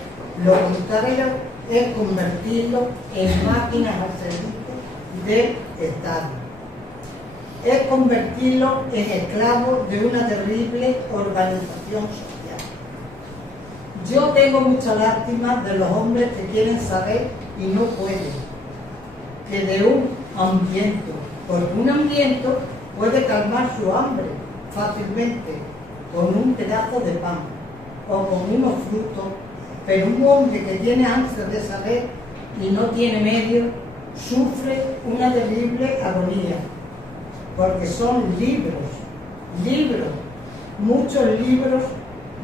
lo contrario es convertirlo en máquinas al servicio del Estado. Es convertirlo en esclavos de una terrible organización social. Yo tengo mucha lástima de los hombres que quieren saber y no pueden, que de un hambriento, porque un hambriento puede calmar su hambre fácilmente con un pedazo de pan o con unos frutos, pero un hombre que tiene ansia de saber y no tiene medios sufre una terrible agonía, porque son libros, muchos libros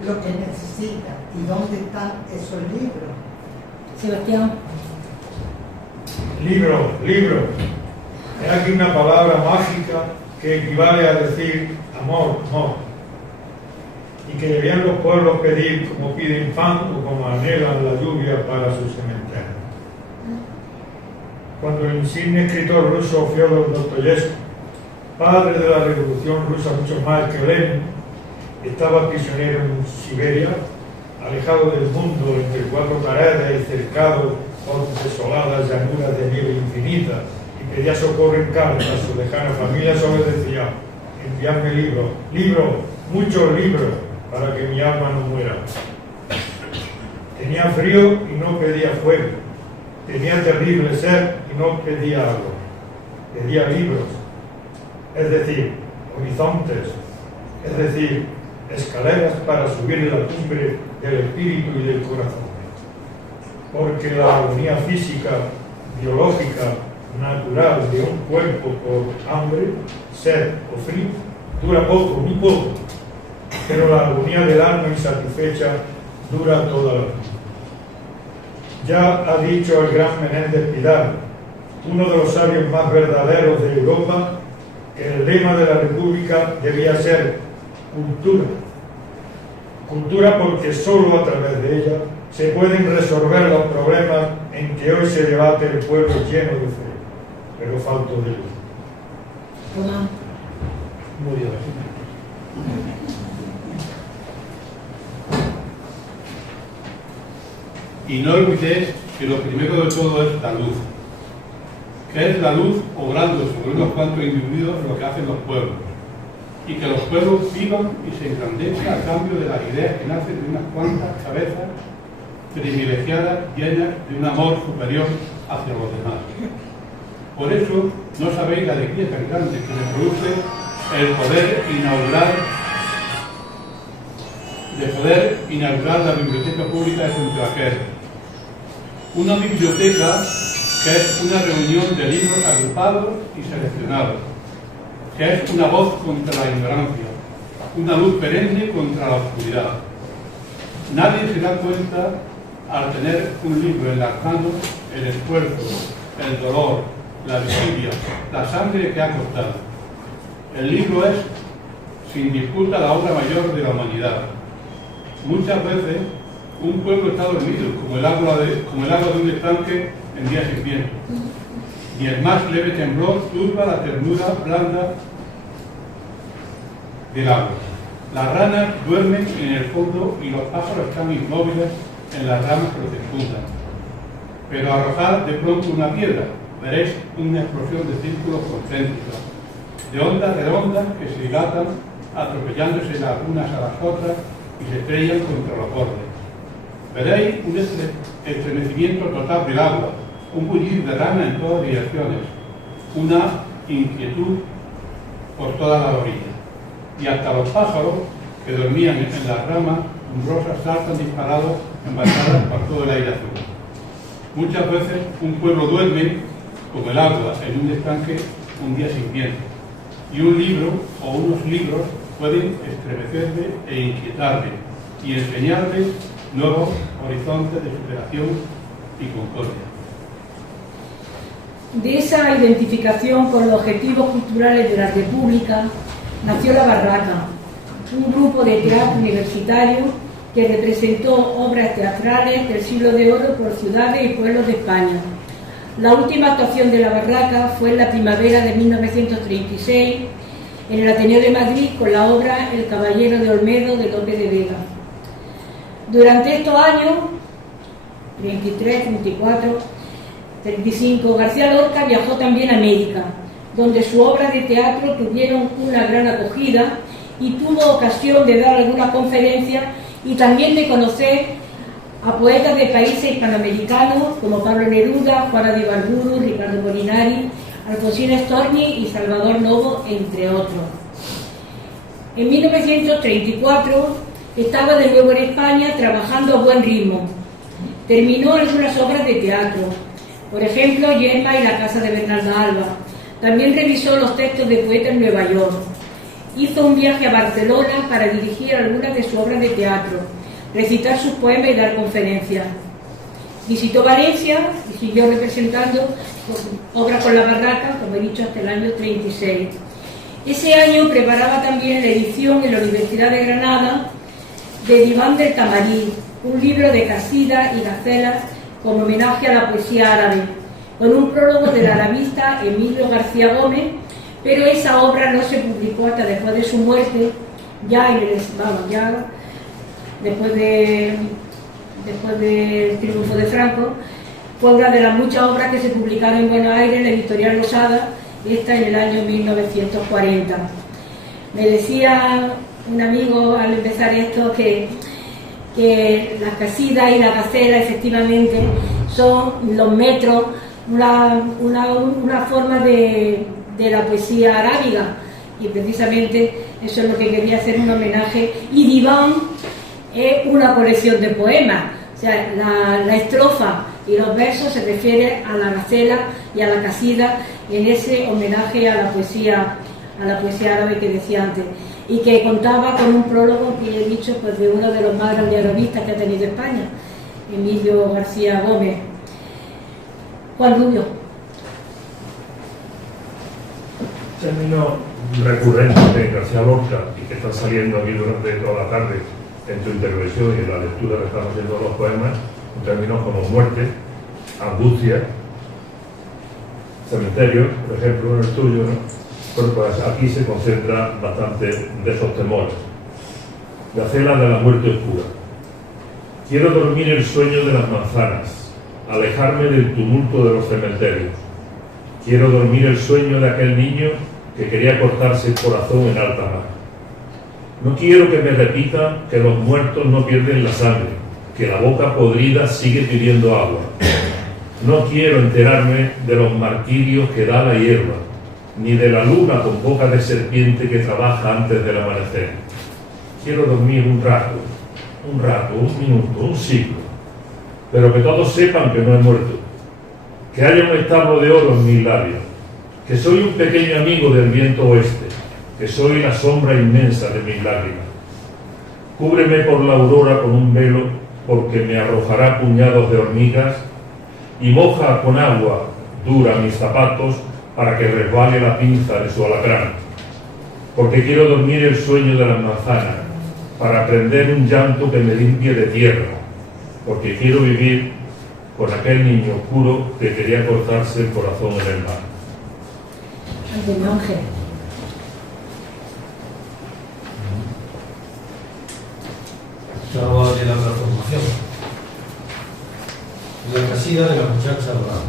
lo que necesita. ¿Y dónde están esos libros? Sebastián. Libro. Es aquí una palabra mágica que equivale a decir amor. Y que debían los pueblos pedir como piden pan o como anhelan la lluvia para sus cementerios. Cuando el insigne escritor ruso Fyodor Dostoyevsky, padre de la revolución rusa mucho más que Lenin, estaba prisionero en Siberia, alejado del mundo entre cuatro paredes y cercado por desoladas llanuras de nieve infinita, y pedía socorro en carta a su lejana familia, solo decía: enviadme libros, muchos libros, para que mi alma no muera. Tenía frío y no pedía fuego, tenía terrible sed y no pedía agua, pedía libros, es decir, horizontes, es decir, escaleras para subir la cumbre del espíritu y del corazón. Porque la agonía física, biológica, natural de un cuerpo por hambre, sed o frío dura poco, muy poco, pero la agonía del alma insatisfecha dura toda la vida. Ya ha dicho el gran Menéndez Pidal, uno de los sabios más verdaderos de Europa, que el lema de la República debía ser cultura. Cultura porque solo a través de ella se pueden resolver los problemas en que hoy se debate el pueblo lleno de fe, pero falto de luz. Muy bien. Y no olvidéis que lo primero de todo es la luz, que es la luz obrando sobre unos cuantos individuos lo que hacen los pueblos, y que los pueblos vivan y se engrandezcan a cambio de las ideas que nacen de unas cuantas cabezas privilegiadas, llenas de un amor superior hacia los demás. Por eso no sabéis la alegría tan grande que me produce el poder inaugurar la Biblioteca Pública de Fuente Vaquero. Una biblioteca que es una reunión de libros agrupados y seleccionados, que es una voz contra la ignorancia, una luz perenne contra la oscuridad. Nadie se da cuenta al tener un libro en las manos el esfuerzo, el dolor, la vigilia, la sangre que ha costado. El libro es, sin disputa, la obra mayor de la humanidad. Muchas veces un pueblo está dormido, como el agua de un estanque en días sin viento. Y el más leve temblor turba la ternura blanda del agua. Las ranas duermen en el fondo y los pájaros están inmóviles en las ramas que los circundan. Pero arrojad de pronto una piedra, veréis una explosión de círculos concéntricos, de ondas redondas que se dilatan, atropellándose las unas a las otras y se estrellan contra los bordes. Veréis un estremecimiento total del agua, un bullir de rana en todas direcciones, una inquietud por toda la orilla, y hasta los pájaros que dormían en las ramas umbrosas saltan disparados embaladas por todo el aire azul. Muchas veces un pueblo duerme como el agua en un estanque un día sin viento, y un libro o unos libros pueden estremecerle e inquietarle y enseñarle nuevos horizontes de superación y concordia. De esa identificación con los objetivos culturales de la República nació La Barraca, un grupo de teatro universitario que representó obras teatrales del Siglo de Oro por ciudades y pueblos de España. La última actuación de La Barraca fue en la primavera de 1936 en el Ateneo de Madrid con la obra El Caballero de Olmedo de Lope de Vega. Durante estos años, 33, 34, 35, García Lorca viajó también a América, donde sus obras de teatro tuvieron una gran acogida y tuvo ocasión de dar algunas conferencias y también de conocer a poetas de países hispanoamericanos como Pablo Neruda, Juana de Ibarburu, Ricardo Molinari, Alfonsín Storni y Salvador Novo, entre otros. En 1934 estaba de nuevo en España trabajando a buen ritmo. Terminó algunas obras de teatro, por ejemplo, Yerma y la casa de Bernarda Alba. También revisó los textos de poetas en Nueva York. Hizo un viaje a Barcelona para dirigir algunas de sus obras de teatro, recitar sus poemas y dar conferencias. Visitó Valencia y siguió representando obras con La Barraca, como he dicho, hasta el año 36. Ese año preparaba también la edición en la Universidad de Granada de Diván del Tamarí, un libro de casidas y gacelas como homenaje a la poesía árabe, con un prólogo del arabista Emilio García Gómez, pero esa obra no se publicó hasta después de su muerte, después del triunfo de Franco. Fue una de las muchas obras que se publicaron en Buenos Aires en la editorial Losada, esta en el año 1940. Me decía un amigo al empezar esto que las casidas y la gacela efectivamente son los metros, una forma de la poesía arábiga, y precisamente eso es lo que quería hacer, un homenaje. Y Diván es una colección de poemas, o sea, la estrofa y los versos se refieren a la gacela y a la casida en ese homenaje a la poesía árabe que decía antes, y que contaba con un prólogo que he dicho, pues, de uno de los más grandes arabistas que ha tenido España, Emilio García Gómez. Juan Rubio. Término recurrente de García Lorca y que están saliendo aquí durante toda la tarde en tu intervención y en la lectura que estamos haciendo de los poemas, un término como muerte, angustia, cementerio, por ejemplo, en el tuyo, ¿no? Bueno, pues aquí se concentra bastante de esos temores. Gacela de la muerte oscura. Quiero dormir el sueño de las manzanas, alejarme del tumulto de los cementerios. Quiero dormir el sueño de aquel niño que quería cortarse el corazón en alta mar. No quiero que me repitan que los muertos no pierden la sangre, que la boca podrida sigue pidiendo agua. No quiero enterarme de los martirios que da la hierba, ni de la luna con boca de serpiente que trabaja antes del amanecer. Quiero dormir un rato, un minuto, un siglo, pero que todos sepan que no he muerto, que haya un establo de oro en mis labios, que soy un pequeño amigo del viento oeste, que soy la sombra inmensa de mis lágrimas. Cúbreme por la aurora con un velo, porque me arrojará puñados de hormigas, y moja con agua dura mis zapatos para que resbale la pinza de su alacrán. Porque quiero dormir el sueño de las manzanas, para prender un llanto que me limpie de tierra, porque quiero vivir con aquel niño oscuro que quería cortarse el corazón en el mar. Antonio Ángel. Estaba llenando la formación. La casilla de la muchacha dorada.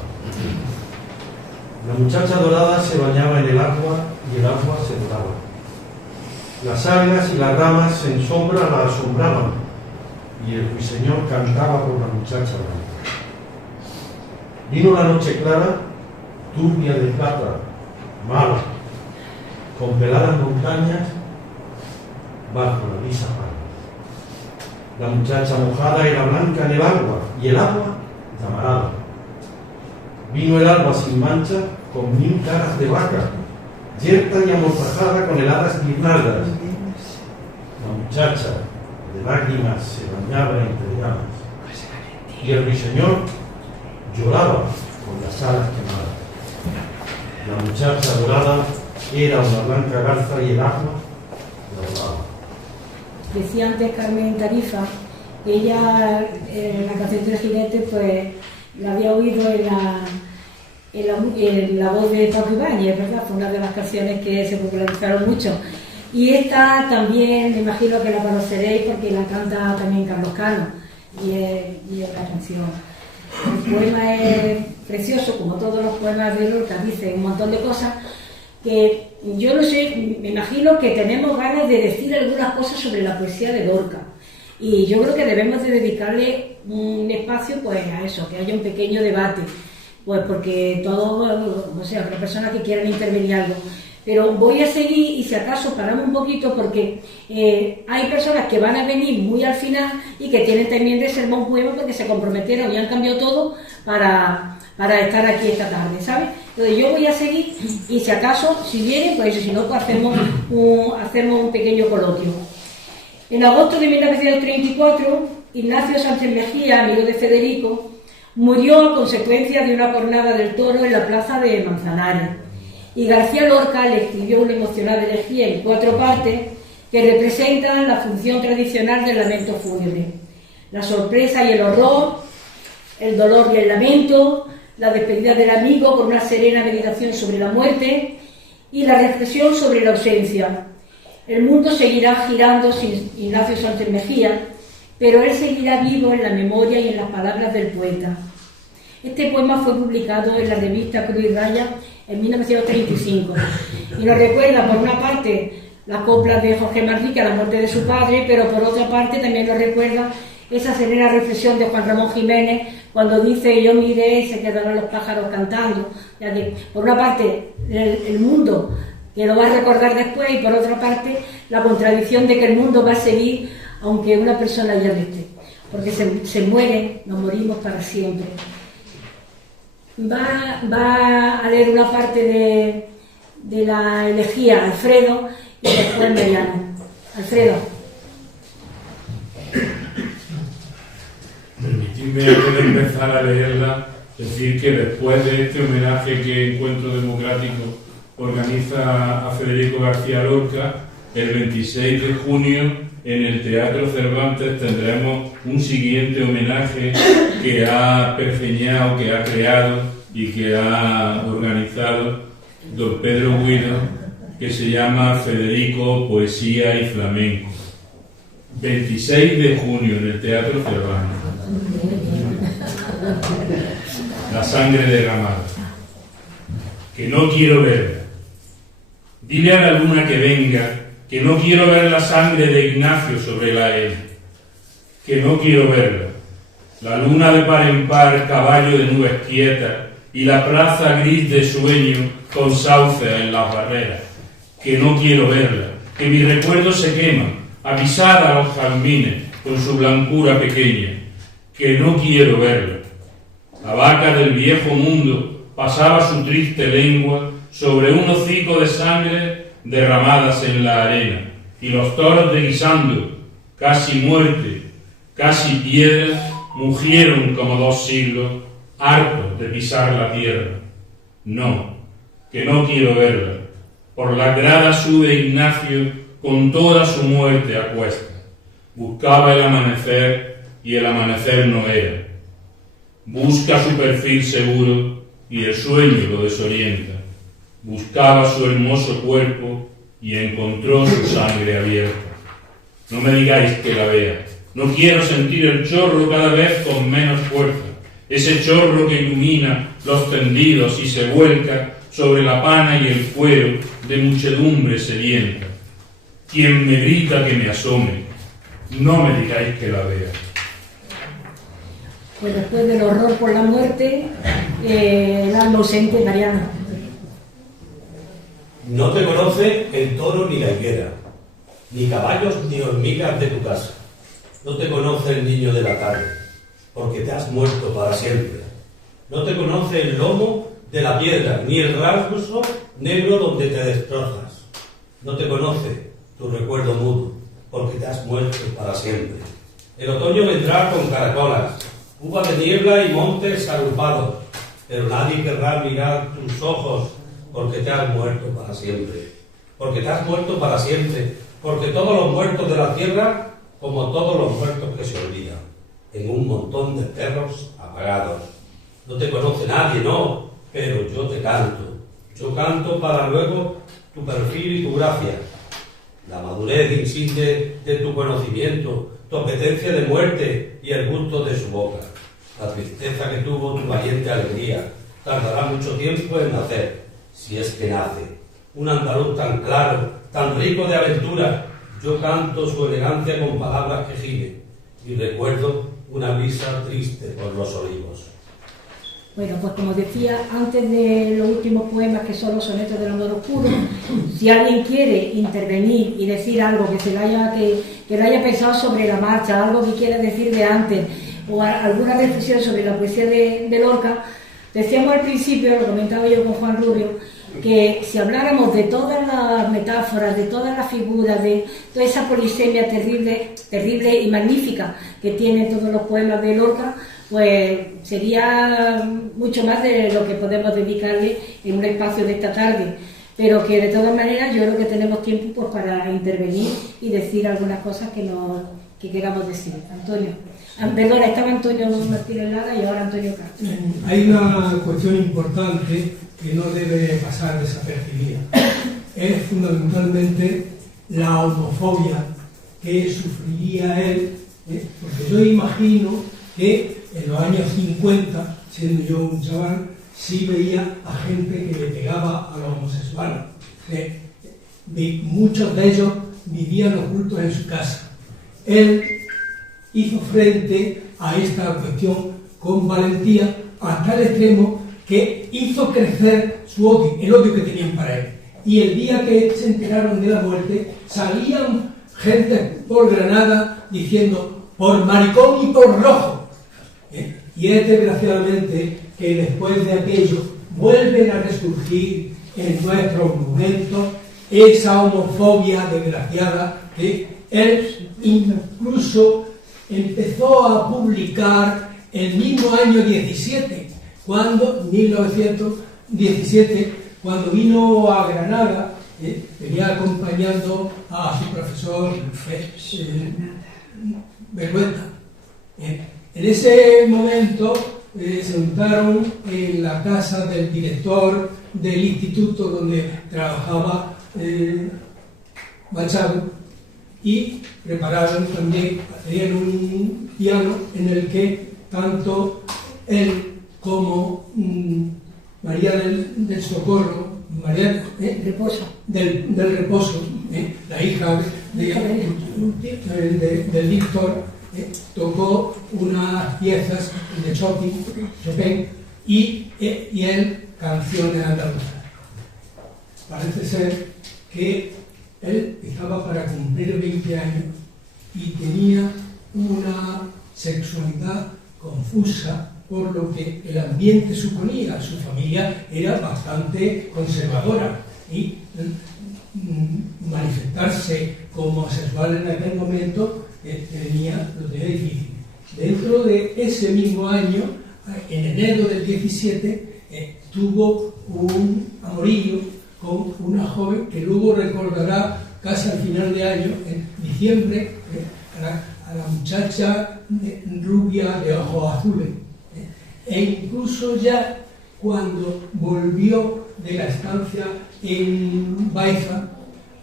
La muchacha dorada se bañaba en el agua y el agua se doraba. Las algas y las ramas en sombra la asombraban y el ruiseñor cantaba por la muchacha blanca. Vino la noche clara, turbia de plata, mala, con peladas montañas bajo la lisa palma. La muchacha mojada era blanca en el agua, y el agua llamarada. Vino el alba sin mancha, con 1000 caras de vaca, yerta y amortajada con heladas guirnaldas. La muchacha de lágrimas se bañaba entre llamas, y el ruiseñor lloraba con las alas quemadas. La muchacha dorada era una blanca garza y el agua la doraba. Decía antes Carmen Tarifa, ella en la canción del jinete pues la había oído en la voz de Paco Ibáñez, ¿verdad? Fue una de las canciones que se popularizaron mucho. Y esta también, me imagino que la conoceréis porque la canta también Carlos Cano, y es la canción. El poema es precioso, como todos los poemas de Lorca, dice un montón de cosas que yo no sé, me imagino que tenemos ganas de decir algunas cosas sobre la poesía de Lorca. Y yo creo que debemos de dedicarle un espacio pues a eso, que haya un pequeño debate, pues porque todos, no sé, habrá personas que quieran intervenir algo. Pero voy a seguir y si acaso paramos un poquito porque hay personas que van a venir muy al final y que tienen también de ser un poema porque se comprometieron y han cambiado todo para estar aquí esta tarde, ¿sabes? Entonces yo voy a seguir y si acaso, si vienen, pues si no, pues hacemos un pequeño coloquio. En agosto de 1934, Ignacio Sánchez Mejía, amigo de Federico, murió a consecuencia de una cornada del toro en la plaza de Manzanares. Y García Lorca le escribió una emocionada elegía en 4 partes que representan la función tradicional del lamento fúnebre. La sorpresa y el horror, el dolor y el lamento, la despedida del amigo con una serena meditación sobre la muerte y la reflexión sobre la ausencia. El mundo seguirá girando sin Ignacio Sánchez Mejía, pero él seguirá vivo en la memoria y en las palabras del poeta. Este poema fue publicado en la revista Cruz y Raya en 1935 y nos recuerda por una parte las coplas de Jorge Manrique a la muerte de su padre, pero por otra parte también nos recuerda esa serena reflexión de Juan Ramón Jiménez cuando dice yo miré y se quedaron los pájaros cantando. Ya que, por una parte el mundo que lo va a recordar después y por otra parte la contradicción de que el mundo va a seguir aunque una persona ya no esté, porque se muere, nos morimos para siempre. Va a leer una parte de la elegía Alfredo y después Mariano. Alfredo. Permitidme antes de empezar a leerla decir que después de este homenaje que Encuentro Democrático organiza a Federico García Lorca, el 26 de junio en el Teatro Cervantes tendremos un siguiente homenaje que ha pergeñado, que ha creado y que ha organizado don Pedro Guido, que se llama Federico, Poesía y Flamenco. 26 de junio en el Teatro Cervantes. La sangre derramada. Que no quiero verla. Dile a la luna que venga, que no quiero ver la sangre de Ignacio sobre la L. Que no quiero verla. La luna de par en par, caballo de nubes quietas, y la plaza gris de sueño con sauces en las barreras. Que no quiero verla. Que mi recuerdo se quema, avisada a los jazmines con su blancura pequeña. Que no quiero verla. La vaca del viejo mundo pasaba su triste lengua sobre un hocico de sangre derramadas en la arena, y los toros deslizando, casi muerte, casi piedra, mugieron como 2 siglos, hartos de pisar la tierra. No, que no quiero verla. Por la grada sube Ignacio con toda su muerte a cuesta. Buscaba el amanecer y el amanecer no era. Busca su perfil seguro y el sueño lo desorienta. Buscaba su hermoso cuerpo y encontró su sangre abierta. No me digáis que la vea. No quiero sentir el chorro cada vez con menos fuerza. Ese chorro que ilumina los tendidos y se vuelca sobre la pana y el cuero de muchedumbre sedienta. Quien me grita que me asome, no me digáis que la vea. pues después del horror por la muerte, el alma ausente, Mariana. No te conoce el toro ni la higuera, ni caballos ni hormigas de tu casa. No te conoce el niño de la tarde, porque te has muerto para siempre. No te conoce el lomo de la piedra, ni el rasgo negro donde te destrozas. No te conoce tu recuerdo mudo, porque te has muerto para siempre. El otoño vendrá con caracolas, uva de niebla y montes agrupados, pero nadie querrá mirar tus ojos, porque te has muerto para siempre. Porque te has muerto para siempre, porque todos los muertos de la tierra, como todos los muertos que se olvidan, en un montón de cerros apagados. No te conoce nadie, no, pero yo te canto. Yo canto para luego tu perfil y tu gracia, la madurez insigne de tu conocimiento, tu apetencia de muerte y el gusto de su boca, la tristeza que tuvo tu valiente alegría. Tardará mucho tiempo en nacer, si es que nace, un andaluz tan claro, tan rico de aventura. Yo canto su elegancia con palabras que gimen y recuerdo una brisa triste por los olivos. Bueno, pues como decía, antes de los últimos poemas, que son los sonetos del amor oscuro, si alguien quiere intervenir y decir algo que lo haya pensado sobre la marcha, algo que quiera decir de antes, o alguna reflexión sobre la poesía de Lorca, decíamos al principio, lo comentaba yo con Juan Rubio, que si habláramos de todas las metáforas, de todas las figuras, de toda esa polisemia terrible y magnífica que tienen todos los poemas de Lorca, pues sería mucho más de lo que podemos dedicarle en un espacio de esta tarde, pero que de todas maneras yo creo que tenemos tiempo pues, para intervenir y decir algunas cosas que queramos decir. Antonio, perdona, estaba Antonio Martínez Lara y ahora Antonio Castro. Hay una cuestión importante que no debe pasar desapercibida. Es fundamentalmente la homofobia que sufriría él, porque yo imagino que en los años 50, siendo yo un chaval, sí veía a gente que le pegaba a los homosexuales. Muchos de ellos vivían ocultos en su casa. Él hizo frente a esta cuestión con valentía hasta el extremo que hizo crecer su odio, el odio que tenían para él. Y el día que se enteraron de la muerte, salían gente por Granada diciendo por maricón y por rojo. Y es desgraciadamente que después de aquello vuelven a resurgir en nuestros momentos esa homofobia desgraciada que él incluso empezó a publicar el mismo año 1917, cuando vino a Granada, venía acompañando a su profesor Berrueta. En ese momento se juntaron en la casa del director del instituto donde trabajaba Machado y prepararon también, tenían un piano en el que tanto él como María del Socorro, María del Reposo, la hija del Víctor, tocó unas piezas de Chopin y él canciones andaluzas. Parece ser que él estaba para cumplir 20 años y tenía una sexualidad confusa, por lo que el ambiente suponía. Su familia era bastante conservadora y manifestarse como homosexual en aquel momento lo tenía difícil. Dentro de ese mismo año, en enero del 17, tuvo un amorillo con una joven que luego recordará casi al final de año, en diciembre, a la muchacha rubia de ojos azules. E incluso ya cuando volvió de la estancia en Baeza,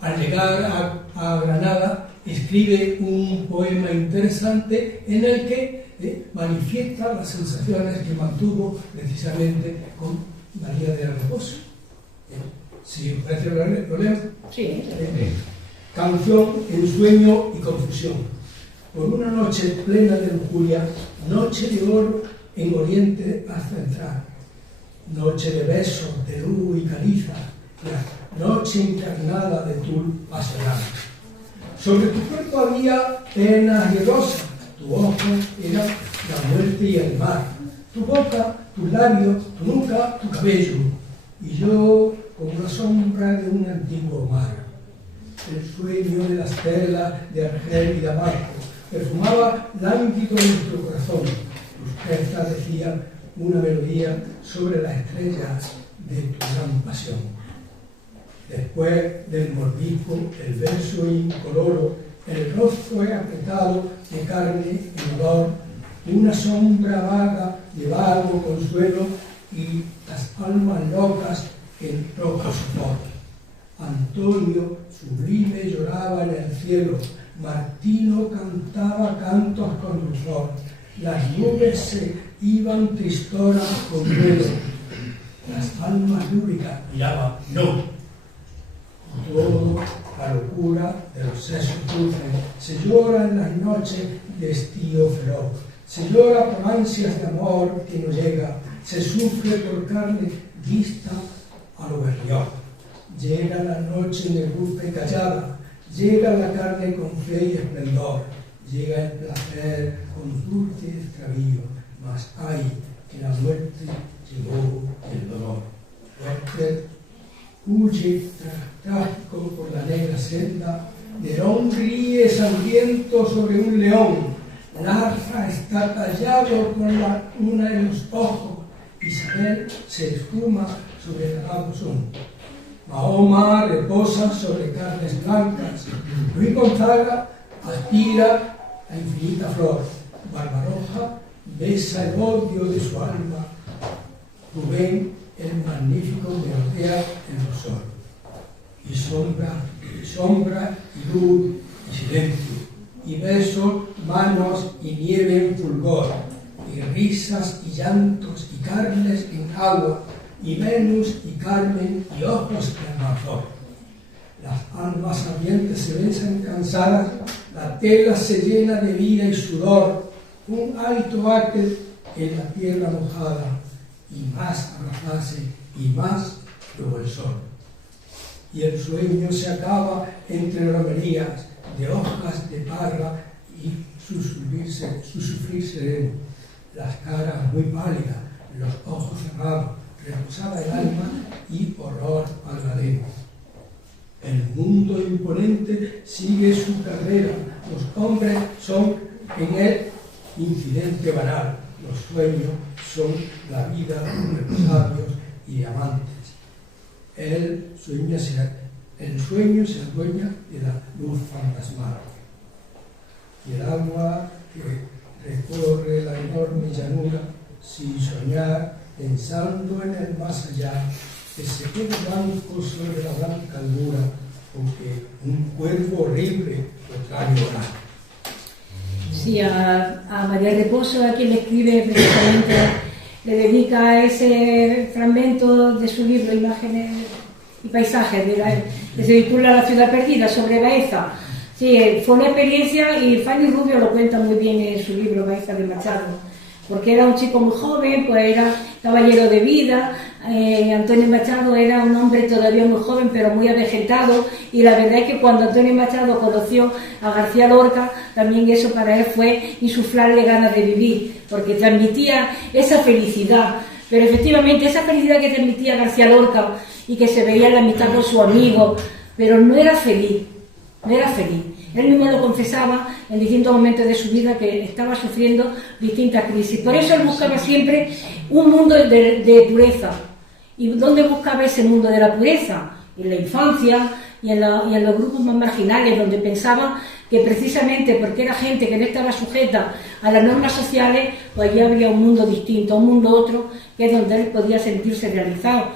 al llegar a Granada, escribe un poema interesante en el que manifiesta las sensaciones que mantuvo precisamente con María del Reposo. Si os parece el problema. Sí. Canción, ensueño y confusión. por una noche plena de lujuria, noche de oro en oriente hasta entrar, noche de besos, de luz y caliza, la noche encarnada de tul pasará. Sobre tu cuerpo había penas y rosas, tu ojo era la muerte y el mar, tu boca, tus labios, tu nuca, tu cabello, y yo como la sombra de un antiguo mar. El sueño de las perlas de argel y de amargo perfumaba lánguido nuestro corazón. Tus gestas decían una melodía sobre las estrellas de tu gran pasión. Después del mordisco, el verso incoloro, el rostro apretado de carne y olor, una sombra vaga de vago consuelo y las almas locas en rojo sopor. Antonio sublime lloraba en el cielo, Martino cantaba cantos con dulzor, las nubes se iban tristoras con duelo, las almas lúbricas miraban no. Todo la locura de los sesos dulces se llora en las noches de estío feroz, se llora por ansias de amor que no llega, se sufre por carne vista a lo berrión. Llega la noche negruzca y callada, llega la carne con fe y esplendor, llega el placer con dulce extravío, mas ay que la muerte llegó el dolor. Werther huye trágico por la negra senda, Nerón ríe sangriento sobre un león, Larra está tallado con la luna en los ojos, Isabel se esfuma sobre el arabozón. Mahoma reposa sobre carnes blancas, Luis Gonzaga aspira a infinita flor, Barbaroja besa el odio de su alma, Rubén el magnífico merodea el rosor. Y sombra y luz y silencio, y besos, manos y nieve en fulgor, y risas y llantos y carnes en agua, y Venus y Carmen y ojos en almazor. Las almas ardientes se besan cansadas, la tela se llena de vida y sudor, un alto bate en la tierra mojada, y más abrazarse y más luego el sol. Y el sueño se acaba entre romerías de hojas de parra y su sufrir sereno, las caras muy pálidas, los ojos cerrados, reposaba el alma y horror algadeno. El mundo imponente sigue su carrera, los hombres son en él incidente banal, los sueños son la vida de los sabios y diamantes. El sueño se adueña de la luz fantasmal. Y el agua que recorre la enorme llanura, sin soñar, pensando en el más allá, que se quede blanco sobre la blanca albura, porque un cuervo horrible lo trae orar. Sí, a María Reposo, a quien le escribe precisamente, le dedica ese fragmento de su libro Imágenes y Paisajes, que se titula La ciudad perdida, sobre Baeza. Sí, fue una experiencia, y Fanny Rubio lo cuenta muy bien en su libro Baeza de Machado, porque era un chico muy joven, pues era caballero de vida. Antonio Machado era un hombre todavía muy joven, pero muy avejetado, y la verdad es que cuando Antonio Machado conoció a García Lorca, también eso para él fue insuflarle ganas de vivir, porque transmitía esa felicidad. Pero efectivamente esa felicidad que transmitía García Lorca y que se veía en la amistad con su amigo, pero no era feliz, no era feliz. Él mismo lo confesaba en distintos momentos de su vida, que estaba sufriendo distintas crisis. Por eso él buscaba siempre un mundo de pureza. ¿Y dónde buscaba ese mundo de la pureza? En la infancia y en los grupos más marginales, donde pensaba que precisamente porque era gente que no estaba sujeta a las normas sociales, pues allí habría un mundo distinto, un mundo otro, que es donde él podía sentirse realizado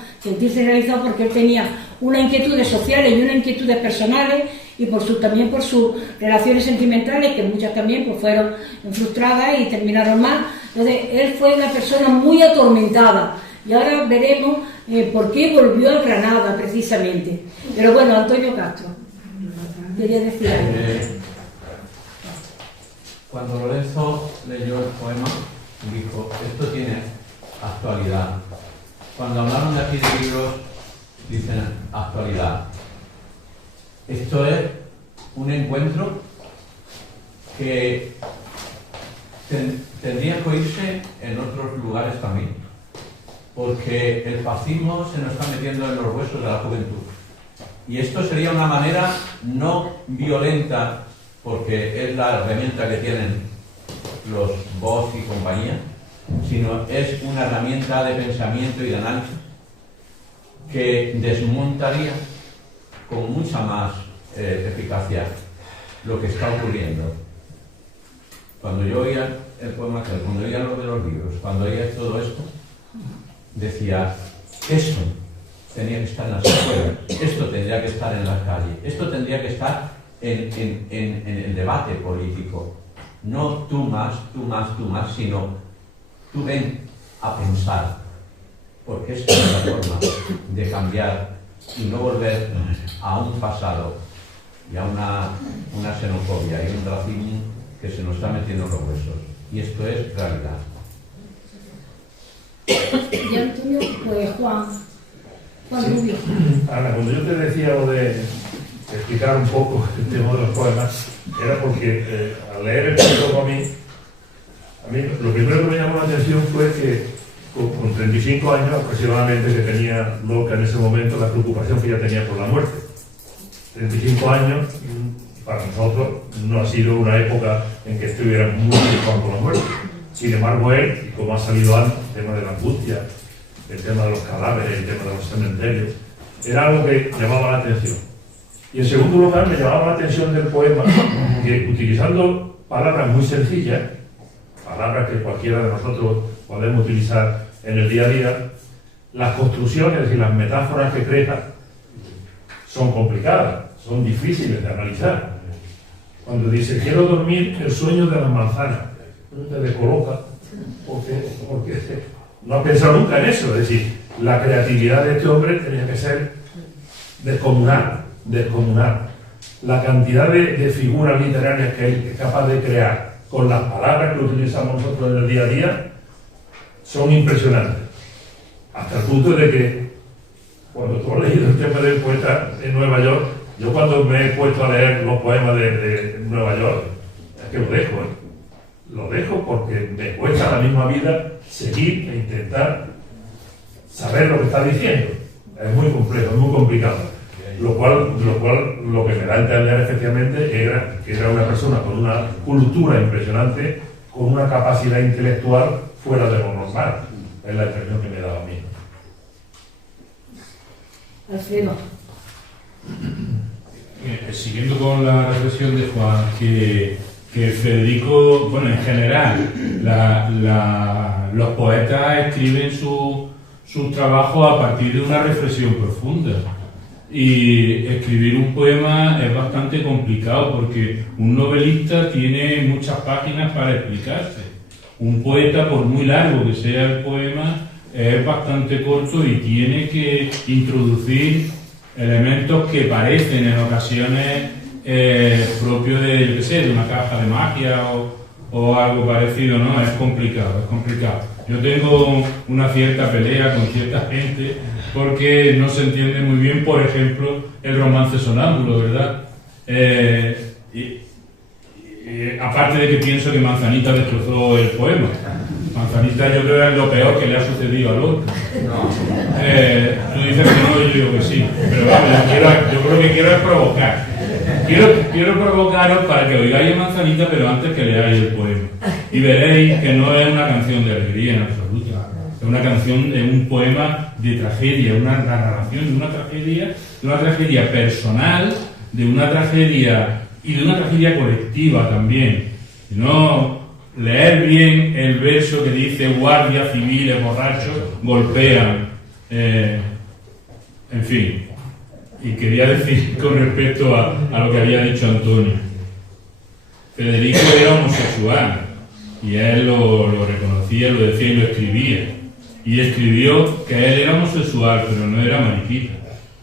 porque él tenía unas inquietudes sociales y unas inquietudes personales, y también por sus relaciones sentimentales, que muchas también pues fueron frustradas y terminaron mal. Entonces él fue una persona muy atormentada, y ahora veremos por qué volvió a Granada precisamente. Pero bueno, Antonio Castro, quería decir algo. Cuando Lorenzo leyó el poema, dijo, esto tiene actualidad. Cuando hablaron de aquí de libros, dicen actualidad. Esto es un encuentro que tendría que oírse en otros lugares también, porque el fascismo se nos está metiendo en los huesos de la juventud. Y esto sería una manera no violenta, porque es la herramienta que tienen los Vox y compañía, sino es una herramienta de pensamiento y de análisis que desmontaría con mucha más eficacia lo que está ocurriendo. Cuando yo oía el poema, cuando oía lo de los libros, cuando oía todo esto, decía, esto tenía que estar en las escuelas, esto tendría que estar en las calles, esto tendría que estar en el debate político. No tú más, sino tú ven a pensar, porque esta es la forma de cambiar y no volver a un pasado y a una xenofobia y un racismo que se nos está metiendo en los huesos. Y esto es realidad. Y Antonio, pues Juan Rubio. Ana, cuando yo te decía lo de explicar un poco el tema de los poemas, era porque al leer el texto a mí lo primero que me llamó la atención fue que con 35 años aproximadamente que tenía Lorca en ese momento, la preocupación que ya tenía por la muerte. 35 años para nosotros no ha sido una época en que estuviéramos muy preocupados por la muerte. Sin embargo, él, y como ha salido antes, el tema de la angustia, el tema de los cadáveres, el tema de los cementerios, era algo que llamaba la atención. Y en segundo lugar, me llamaba la atención del poema que, utilizando palabras muy sencillas, palabras que cualquiera de nosotros podemos utilizar en el día a día, las construcciones y las metáforas que crea son complicadas, son difíciles de analizar. Cuando dice, quiero dormir el sueño de las manzanas, te descoloca, porque no ha pensado nunca en eso. Es decir, la creatividad de este hombre tenía que ser descomunal. La cantidad de figuras literarias que él es capaz de crear con las palabras que utilizamos nosotros en el día a día son impresionantes. Hasta el punto de que, cuando tú has leído el tema del poeta en Nueva York, yo cuando me he puesto a leer los poemas de Nueva York, es que lo dejo porque me cuesta la misma vida seguir e intentar saber lo que está diciendo. Es muy complejo, es muy complicado. Lo cual lo que me da a entender efectivamente era que era una persona con una cultura impresionante, con una capacidad intelectual fuera de lo normal. Es la impresión que me daba a mí. Alfredo. Siguiendo con la reflexión de Juan, que Federico, bueno, en general, los poetas escriben sus trabajos a partir de una reflexión profunda. Y escribir un poema es bastante complicado porque un novelista tiene muchas páginas para explicarse. Un poeta, por muy largo que sea el poema, es bastante corto y tiene que introducir elementos que parecen en ocasiones propios de, yo qué sé, de una caja de magia o algo parecido, ¿no? Es complicado. Yo tengo una cierta pelea con cierta gente porque no se entiende muy bien, por ejemplo, el romance sonámbulo, ¿verdad? Aparte de que pienso que Manzanita destrozó el poema. Manzanita yo creo que es lo peor que le ha sucedido a Lorca. Tú dices que no, yo digo que sí. Pero vamos, yo creo que quiero provocar. Quiero provocaros para que oigáis a Manzanita, pero antes que leáis el poema. Y veréis que no es una canción de alegría en absoluto. Es una canción, es un poema de tragedia, una narración de una tragedia personal, de una tragedia y de una tragedia colectiva también. No leer bien el verso que dice guardias civiles borrachos golpean, en fin. Y quería decir con respecto a lo que había dicho Antonio, Federico era homosexual y él lo reconocía, lo decía y lo escribía, y escribió que él era homosexual pero no era mariquita.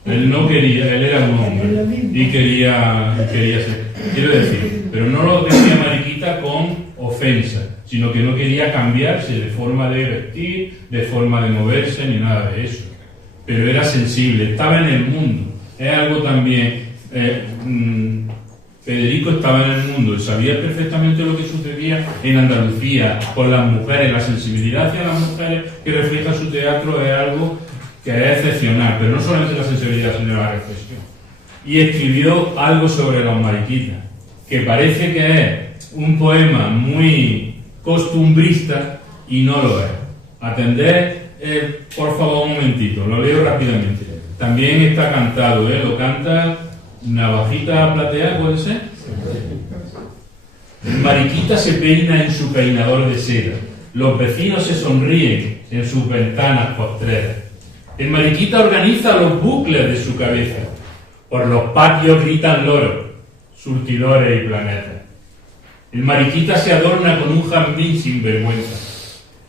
Él no quería, él era un hombre y quería ser, quiero decir, pero no lo decía mariquita con ofensa, sino que no quería cambiarse de forma de vestir, de forma de moverse, ni nada de eso. Pero era sensible, estaba en el mundo. Es algo también... Federico estaba en el mundo y sabía perfectamente lo que sucedía en Andalucía con las mujeres. La sensibilidad hacia las mujeres que refleja su teatro es algo que es excepcional, pero no solamente la sensibilidad, sino la reflexión. Y escribió algo sobre los mariquitas, que parece que es un poema muy costumbrista y no lo es. Atended, por favor, un momentito, lo leo rápidamente. También está cantado, lo canta Navajita Platea, ¿puede ser? El mariquita se peina en su peinador de seda. Los vecinos se sonríen en sus ventanas postreras. El mariquita organiza los bucles de su cabeza. Por los patios gritan loros, surtidores y planetas. El mariquita se adorna con un jardín sin vergüenza.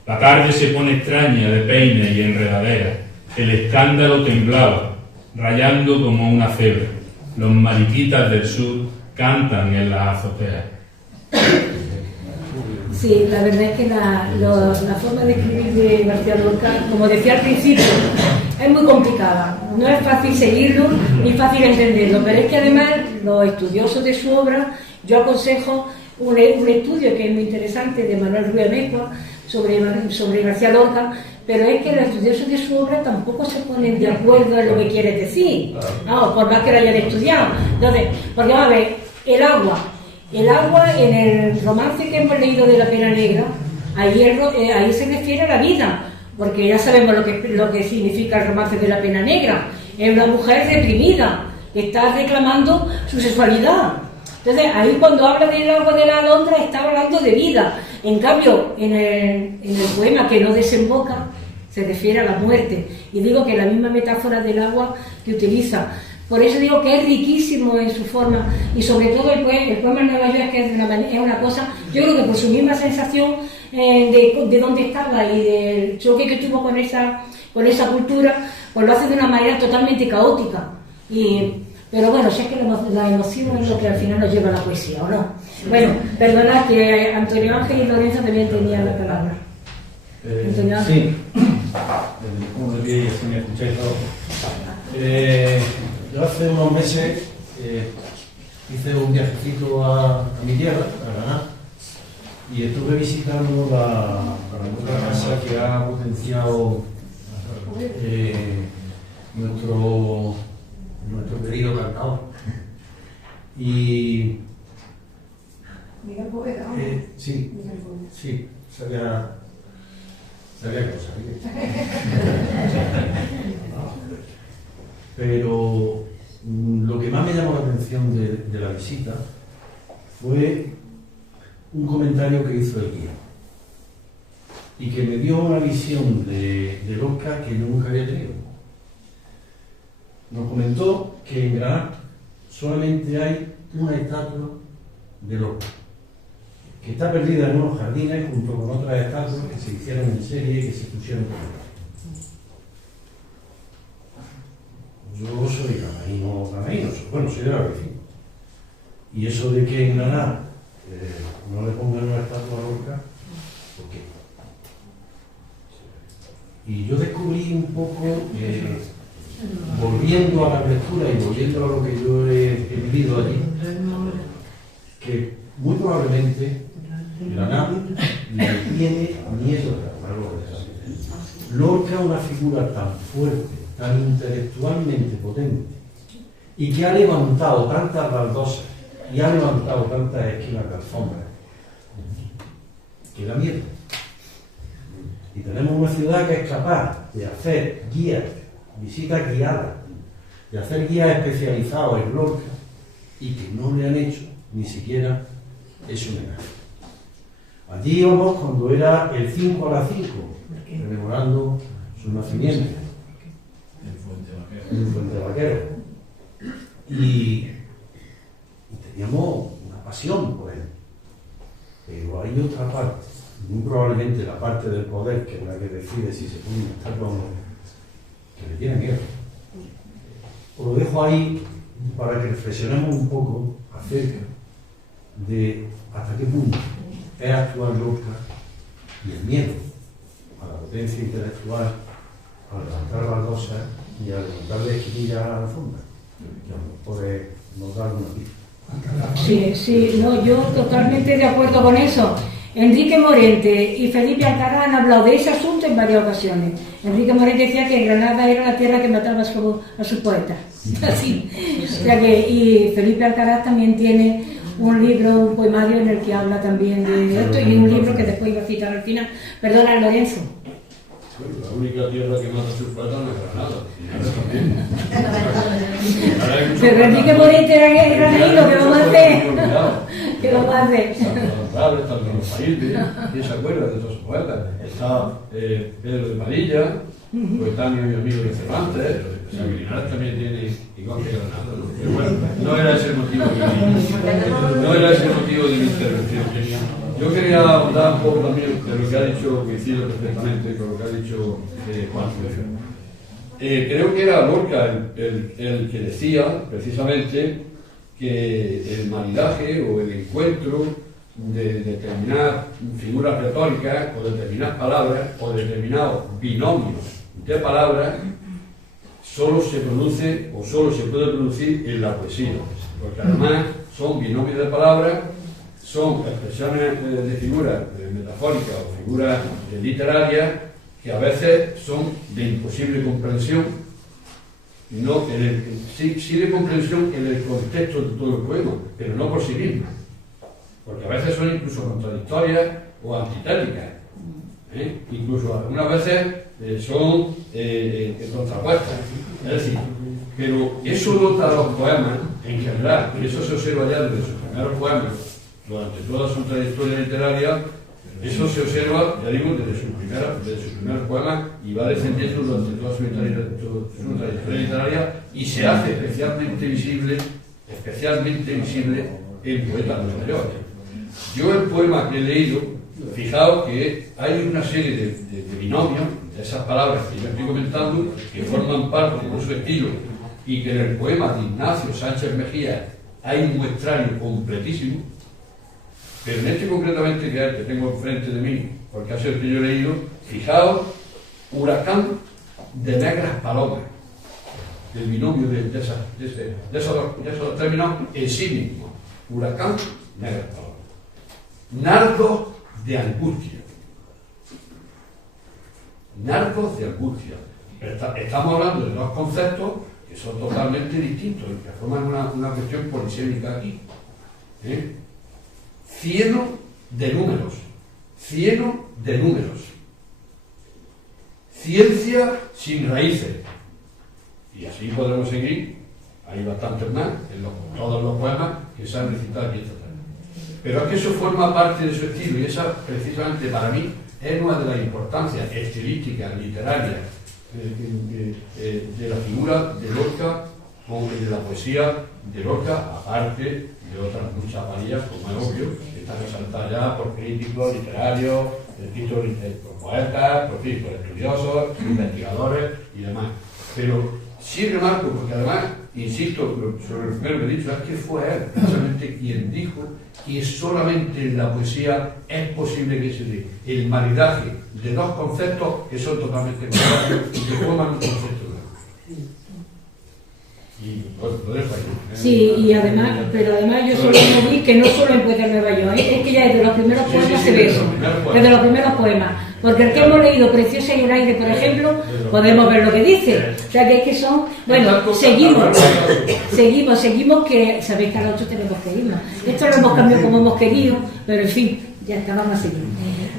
La tarde se pone extraña de peine y enredadera. El escándalo temblaba, rayando como una cebra. Los mariquitas del sur cantan en las azoteas. Sí, la verdad es que la forma de escribir de García Lorca, como decía al principio, es muy complicada. No es fácil seguirlo ni fácil entenderlo, pero es que además los estudiosos de su obra, yo aconsejo un estudio que es muy interesante de Manuel Ruiz Amezcua sobre García Lorca, pero es que los estudiosos de su obra tampoco se ponen de acuerdo en lo que quiere decir, no, por más que lo hayan estudiado. Entonces, porque vamos a ver, el agua en el romance que hemos leído de La Pena Negra, ahí se refiere a la vida, porque ya sabemos lo que significa el romance de La Pena Negra. Es una mujer reprimida que está reclamando su sexualidad. Entonces, ahí cuando habla del agua de la alondra está hablando de vida. En cambio, en el poema que no desemboca, se refiere a la muerte. Y digo que la misma metáfora del agua que utiliza. Por eso digo que es riquísimo en su forma. Y sobre todo el poema en Nueva York, que es una cosa, yo creo que por su misma sensación de dónde estaba y del choque que tuvo con esa cultura, pues lo hace de una manera totalmente caótica. Pero bueno, si es que la emoción es lo que al final nos lleva a la poesía, ¿o no? Bueno, perdonad que Antonio Ángel y Lorenzo también tenían la palabra. Antonio Ángel. Sí, buenos días, si me escucháis todos. Yo hace unos meses hice un viajecito a mi tierra, a Granada, y estuve visitando la nueva casa que ha potenciado nuestro querido cantador. Y Miguel Poveda. sí, sabía cosas. Pero lo que más me llamó la atención de la visita fue un comentario que hizo el guía y que me dio una visión de Lorca que yo nunca había tenido. Nos comentó que en Granada solamente hay una estatua de Lorca, que está perdida en unos jardines junto con otras estatuas que se hicieron en serie y que se pusieron por ahí. Yo soy granaíno, bueno, soy de la vecina. Y eso de que en Granada no le pongan una estatua a Lorca, ¿por qué? Y yo descubrí un poco, volviendo a la lectura y volviendo a lo que yo he vivido allí, que muy probablemente Granada le tiene miedo a Lorca. Lorca es una figura tan fuerte, tan intelectualmente potente, y que ha levantado tantas baldosas y ha levantado tantas esquinas de alfombra, que da miedo. Y tenemos una ciudad que es capaz de hacer guías, visitas guiadas, de hacer guías especializados en Lorca, y que no le han hecho ni siquiera ese homenaje. Allí íbamos cuando era el 5 a las 5, rememorando su nacimiento en Fuente Vaquero. Y teníamos una pasión por él. Pero hay otra parte, muy probablemente la parte del poder, que es la que decide si se pone una estatua o no, que le tiene miedo. Os lo dejo ahí para que reflexionemos un poco acerca de hasta qué punto es actuar Lorca y el miedo a la potencia intelectual, a levantar baldosas y a levantarle esquinillas a la alfombra, que a lo mejor nos da una pista. Sí, sí, no, yo totalmente de acuerdo con eso. Enrique Morente y Felipe Alcaraz han hablado de ese asunto en varias ocasiones. Enrique Morente decía que Granada era la tierra que mataba a sus poetas. Así. O sea que, y Felipe Alcaraz también tiene un libro, un poemario en el que habla también de esto, y un libro que después iba a citar al final. Perdona, Lorenzo. La única tierra que mata a sus poetas no es Granada. Pero Enrique Morente era granadino, ¿qué vamos a hacer? ¿Qué vamos a hacer? Están los países, ¿quién se acuerda de esos poetas? Está Pedro de Padilla, coetáneo y amigo de Cervantes. O sea, que Linares también tiene igual que Granada, ¿no? Pero bueno, no era ese el motivo de mi intervención. Yo quería ahondar un poco también de lo que ha dicho, coincido perfectamente con lo que ha dicho Juan. Creo que era Lorca el que decía precisamente que el maridaje o el encuentro de determinadas figuras retóricas o determinadas palabras o determinados binomios de palabras solo se produce o solo se puede producir en la poesía, porque además son binomios de palabras, son expresiones de figuras metafóricas o figuras literarias que a veces son de imposible comprensión, no sí de comprensión en el contexto de todo el poema, pero no por sí mismo, porque a veces son incluso contradictorias o antitéticas, incluso algunas veces son contrapuestas, es decir, pero eso nota los poemas en general, y eso se observa ya desde sus primeros poemas, durante toda su trayectoria literaria. Eso se observa, ya digo, desde sus primeros poemas y va descendiendo durante toda su trayectoria literaria y se hace especialmente visible en poetas posteriores. Yo el poema que he leído, fijaos que hay una serie de binomios, de esas palabras que yo estoy comentando, que forman parte de su estilo y que en el poema de Ignacio Sánchez Mejía hay un muestrario completísimo. Pero en este concretamente que tengo enfrente de mí, porque ha sido el que yo he leído, fijaos, huracán de negras palomas, del binomio de esos dos términos en sí mismos, huracán, negras palomas, narcos de angustia, estamos hablando de dos conceptos que son totalmente distintos, que forman una cuestión polisémica aquí, cieno de números, ciencia sin raíces, y así podremos seguir. Hay bastantes más en todos los poemas que se han recitado aquí esta tarde, pero es que eso forma parte de su estilo, y esa precisamente para mí es una de las importancias estilísticas, literarias de la figura de Lorca o de la poesía de Lorca, aparte de otras muchas varías, como es obvio, que están resaltadas ya por críticos literarios, por poetas, por estudiosos, investigadores y demás. Pero sí remarco, porque además, insisto sobre lo primero que he dicho, es que fue él precisamente quien dijo que solamente en la poesía es posible que se dé el maridaje de dos conceptos que son totalmente contrarios y que forman un concepto nuevo. Y lo dejo ahí. Sí, y además, pero además yo solo vi que no solo en Poeta Nueva York, es que ya desde los primeros poemas se ve eso, desde los primeros poemas, porque el que hemos leído Preciosa y el aire, por ejemplo, podemos ver lo que dice, o sea que es que son, bueno, seguimos que, sabéis que a los otros tenemos que irnos, esto lo hemos cambiado como hemos querido, pero en fin, ya está, vamos a seguir.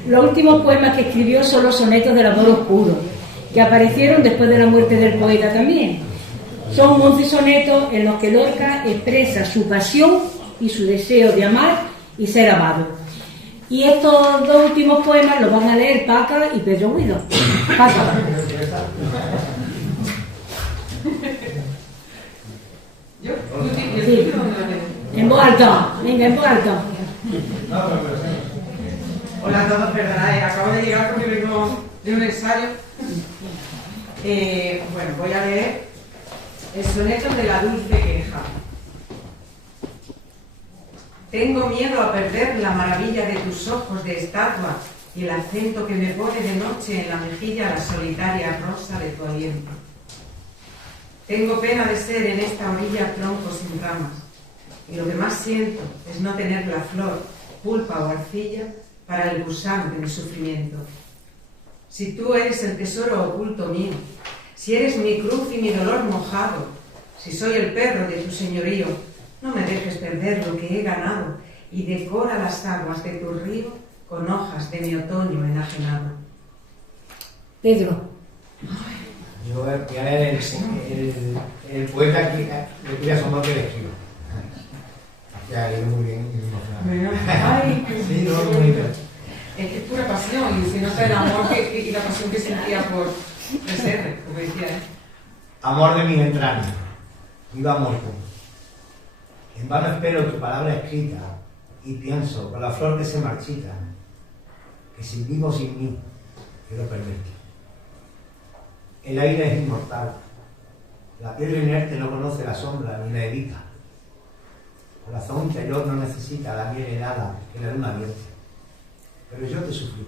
Los últimos poemas que escribió son los sonetos del amor oscuro, que aparecieron después de la muerte del poeta también. Son 11 sonetos en los que Lorca expresa su pasión y su deseo de amar y ser amado. Y estos dos últimos poemas los van a leer Paca y Pedro Guido. Paca. Sí. En voz alta, venga, en voz alta. Hola a todos, perdonad, acabo de llegar porque vengo de un ensayo. Bueno, voy a leer el soneto de la dulce queja. Tengo miedo a perder la maravilla de tus ojos de estatua y el acento que me pone de noche en la mejilla la solitaria rosa de tu aliento. Tengo pena de ser en esta orilla tronco sin ramas, y lo que más siento es no tener la flor, pulpa o arcilla para el gusano de mi sufrimiento. Si tú eres el tesoro oculto mío, si eres mi cruz y mi dolor mojado, si soy el perro de tu señorío, no me dejes perder lo que he ganado y decora las aguas de tu río con hojas de mi otoño enajenado. Pedro. Yo voy a ver el poeta que le pide a su amor que le escriba. Ya ha ido muy bien y emocionado. Ay, sí, no, muy bien. Es que es pura pasión, y se nota el amor y la pasión que sentía por Reserre, como decía él. Amor de mis entrañas, viva muerto. En vano espero tu palabra escrita y pienso con la flor que se marchita que sin vivo sin mí quiero perderte. El aire es inmortal, la piedra inerte no conoce la sombra ni la evita. El corazón interior no necesita la miel helada que la luna vierte. Pero yo te sufrí,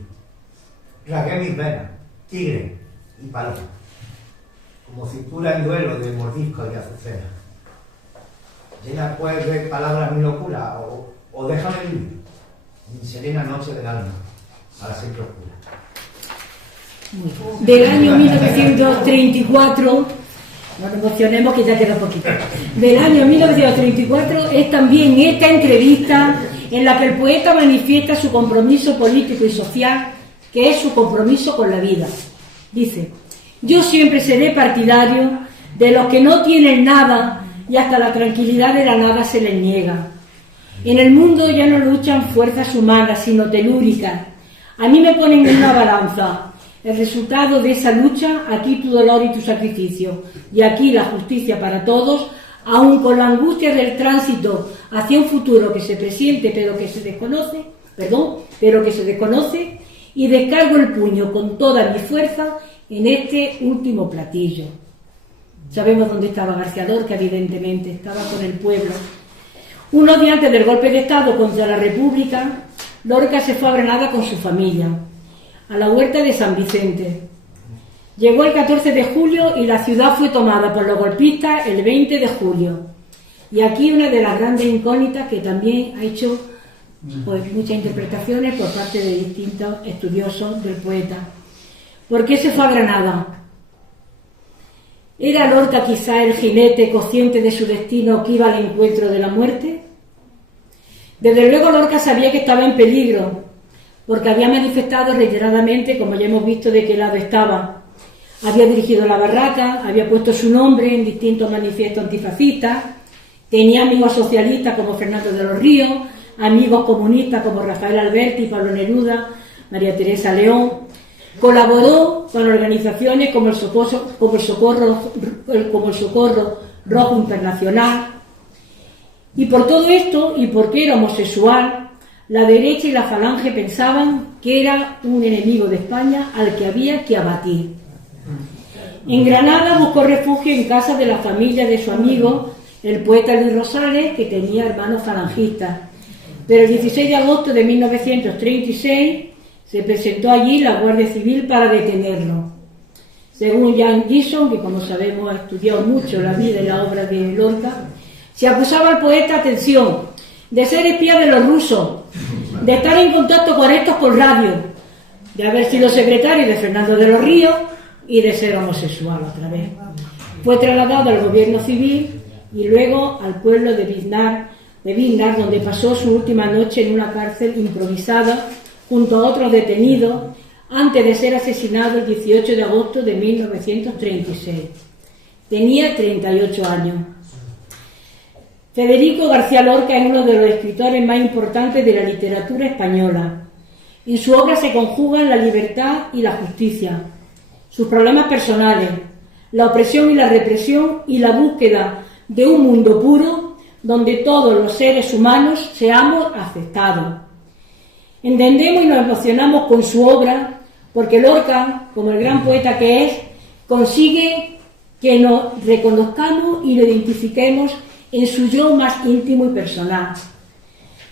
rasgué mis venas, tigre y paloma, como cintura en duelo de mordisco y azucena. Llena pues de palabras mi locura, o déjame vivir, mi serena noche del alma, para siempre oscura. Del año 1934, no nos emocionemos que ya queda poquito, del año 1934 es también esta entrevista en la que el poeta manifiesta su compromiso político y social, que es su compromiso con la vida. Dice: yo siempre seré partidario de los que no tienen nada y hasta la tranquilidad de la nada se les niega. En el mundo ya no luchan fuerzas humanas, sino telúricas. A mí me ponen en una balanza el resultado de esa lucha, aquí tu dolor y tu sacrificio, y aquí la justicia para todos, aun con la angustia del tránsito hacia un futuro que se presiente pero que se desconoce, y descargo el puño con toda mi fuerza en este último platillo. Sabemos dónde estaba García Lorca, evidentemente, estaba con el pueblo. Unos días antes del golpe de Estado contra la República, Lorca se fue a Granada con su familia, a la huerta de San Vicente. Llegó el 14 de julio y la ciudad fue tomada por los golpistas el 20 de julio. Y aquí una de las grandes incógnitas que también ha hecho pues, muchas interpretaciones por parte de distintos estudiosos del poeta. ¿Por qué se fue a Granada? ¿Era Lorca quizá el jinete consciente de su destino que iba al encuentro de la muerte? Desde luego Lorca sabía que estaba en peligro, porque había manifestado reiteradamente, como ya hemos visto, de qué lado estaba. Había dirigido la barraca, había puesto su nombre en distintos manifiestos antifascistas, tenía amigos socialistas como Fernando de los Ríos, amigos comunistas como Rafael Alberti, Pablo Neruda, María Teresa León. Colaboró con organizaciones como el Socorro Rojo Internacional. Y por todo esto, y porque era homosexual, la derecha y la falange pensaban que era un enemigo de España al que había que abatir. En Granada buscó refugio en casa de la familia de su amigo, el poeta Luis Rosales, que tenía hermanos falangistas. Pero el 16 de agosto de 1936 se presentó allí la Guardia Civil para detenerlo. Según Jan Gisson, que como sabemos ha estudiado mucho la vida y la obra de Lorca, se acusaba al poeta, atención, de ser espía de los rusos, de estar en contacto con estos por radio, de haber sido secretario de Fernando de los Ríos y de ser homosexual otra vez. Fue trasladado al gobierno civil y luego al pueblo de Biznar, donde pasó su última noche en una cárcel improvisada junto a otros detenidos antes de ser asesinado el 18 de agosto de 1936. Tenía 38 años. Federico García Lorca es uno de los escritores más importantes de la literatura española. En su obra se conjugan la libertad y la justicia, sus problemas personales, la opresión y la represión y la búsqueda de un mundo puro donde todos los seres humanos seamos aceptados. Entendemos y nos emocionamos con su obra porque Lorca, como el gran poeta que es, consigue que nos reconozcamos y lo identifiquemos en su yo más íntimo y personal.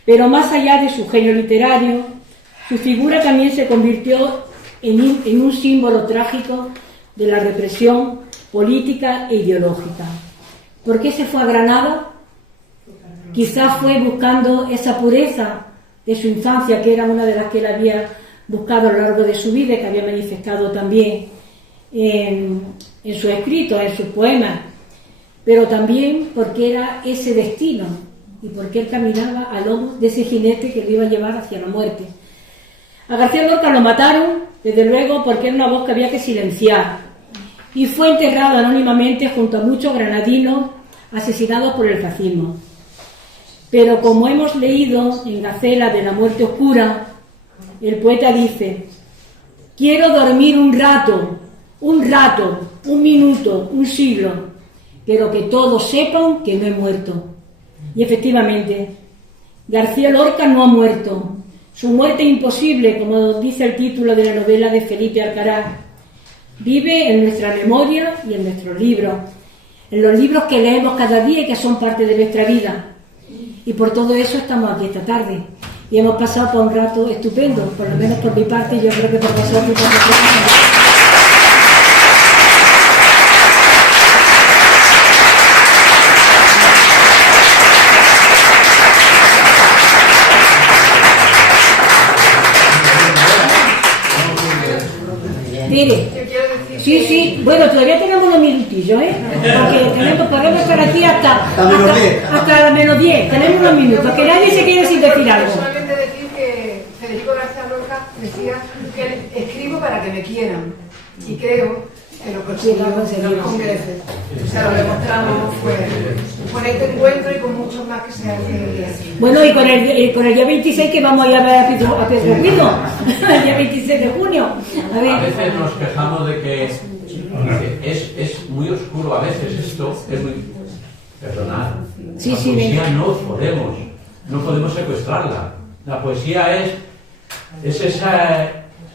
Pero más allá de su genio literario, su figura también se convirtió en un símbolo trágico de la represión política e ideológica. ¿Por qué se fue a Granada? Quizás fue buscando esa pureza de su infancia, que era una de las que él había buscado a lo largo de su vida y que había manifestado también en sus escritos, en sus poemas, pero también porque era ese destino y porque él caminaba al lomo de ese jinete que lo iba a llevar hacia la muerte. A García Lorca lo mataron, desde luego, porque era una voz que había que silenciar, y fue enterrado anónimamente junto a muchos granadinos asesinados por el fascismo. Pero como hemos leído en Gacela de la muerte oscura, el poeta dice: quiero dormir un rato, un minuto, un siglo, pero que todos sepan que no he muerto. Y efectivamente, García Lorca no ha muerto. Su muerte imposible, como dice el título de la novela de Felipe Alcaraz, vive en nuestra memoria y en nuestros libros, en los libros que leemos cada día y que son parte de nuestra vida. Y por todo eso estamos aquí esta tarde. Y hemos pasado por un rato estupendo, por lo menos por mi parte, yo creo que por vosotros. Mire, sí, bueno, todavía tenemos unos minutillos, porque podemos estar aquí hasta la menos 10, tenemos unos minutos, que nadie se quede sin decir algo. Solamente decir que Federico García Lorca decía que escribo para que me quieran, y creo que lo conseguimos en los congresos. O sea, lo demostramos con este encuentro y con muchos más que se hacen. Bueno, y con el día 26 que vamos a ir a ver a Pedro Guido, el día 26 de junio. A veces nos quejamos de que es muy oscuro, a veces esto es muy... Perdonad, Sí, la sí, poesía venga. no podemos secuestrarla. La poesía es ese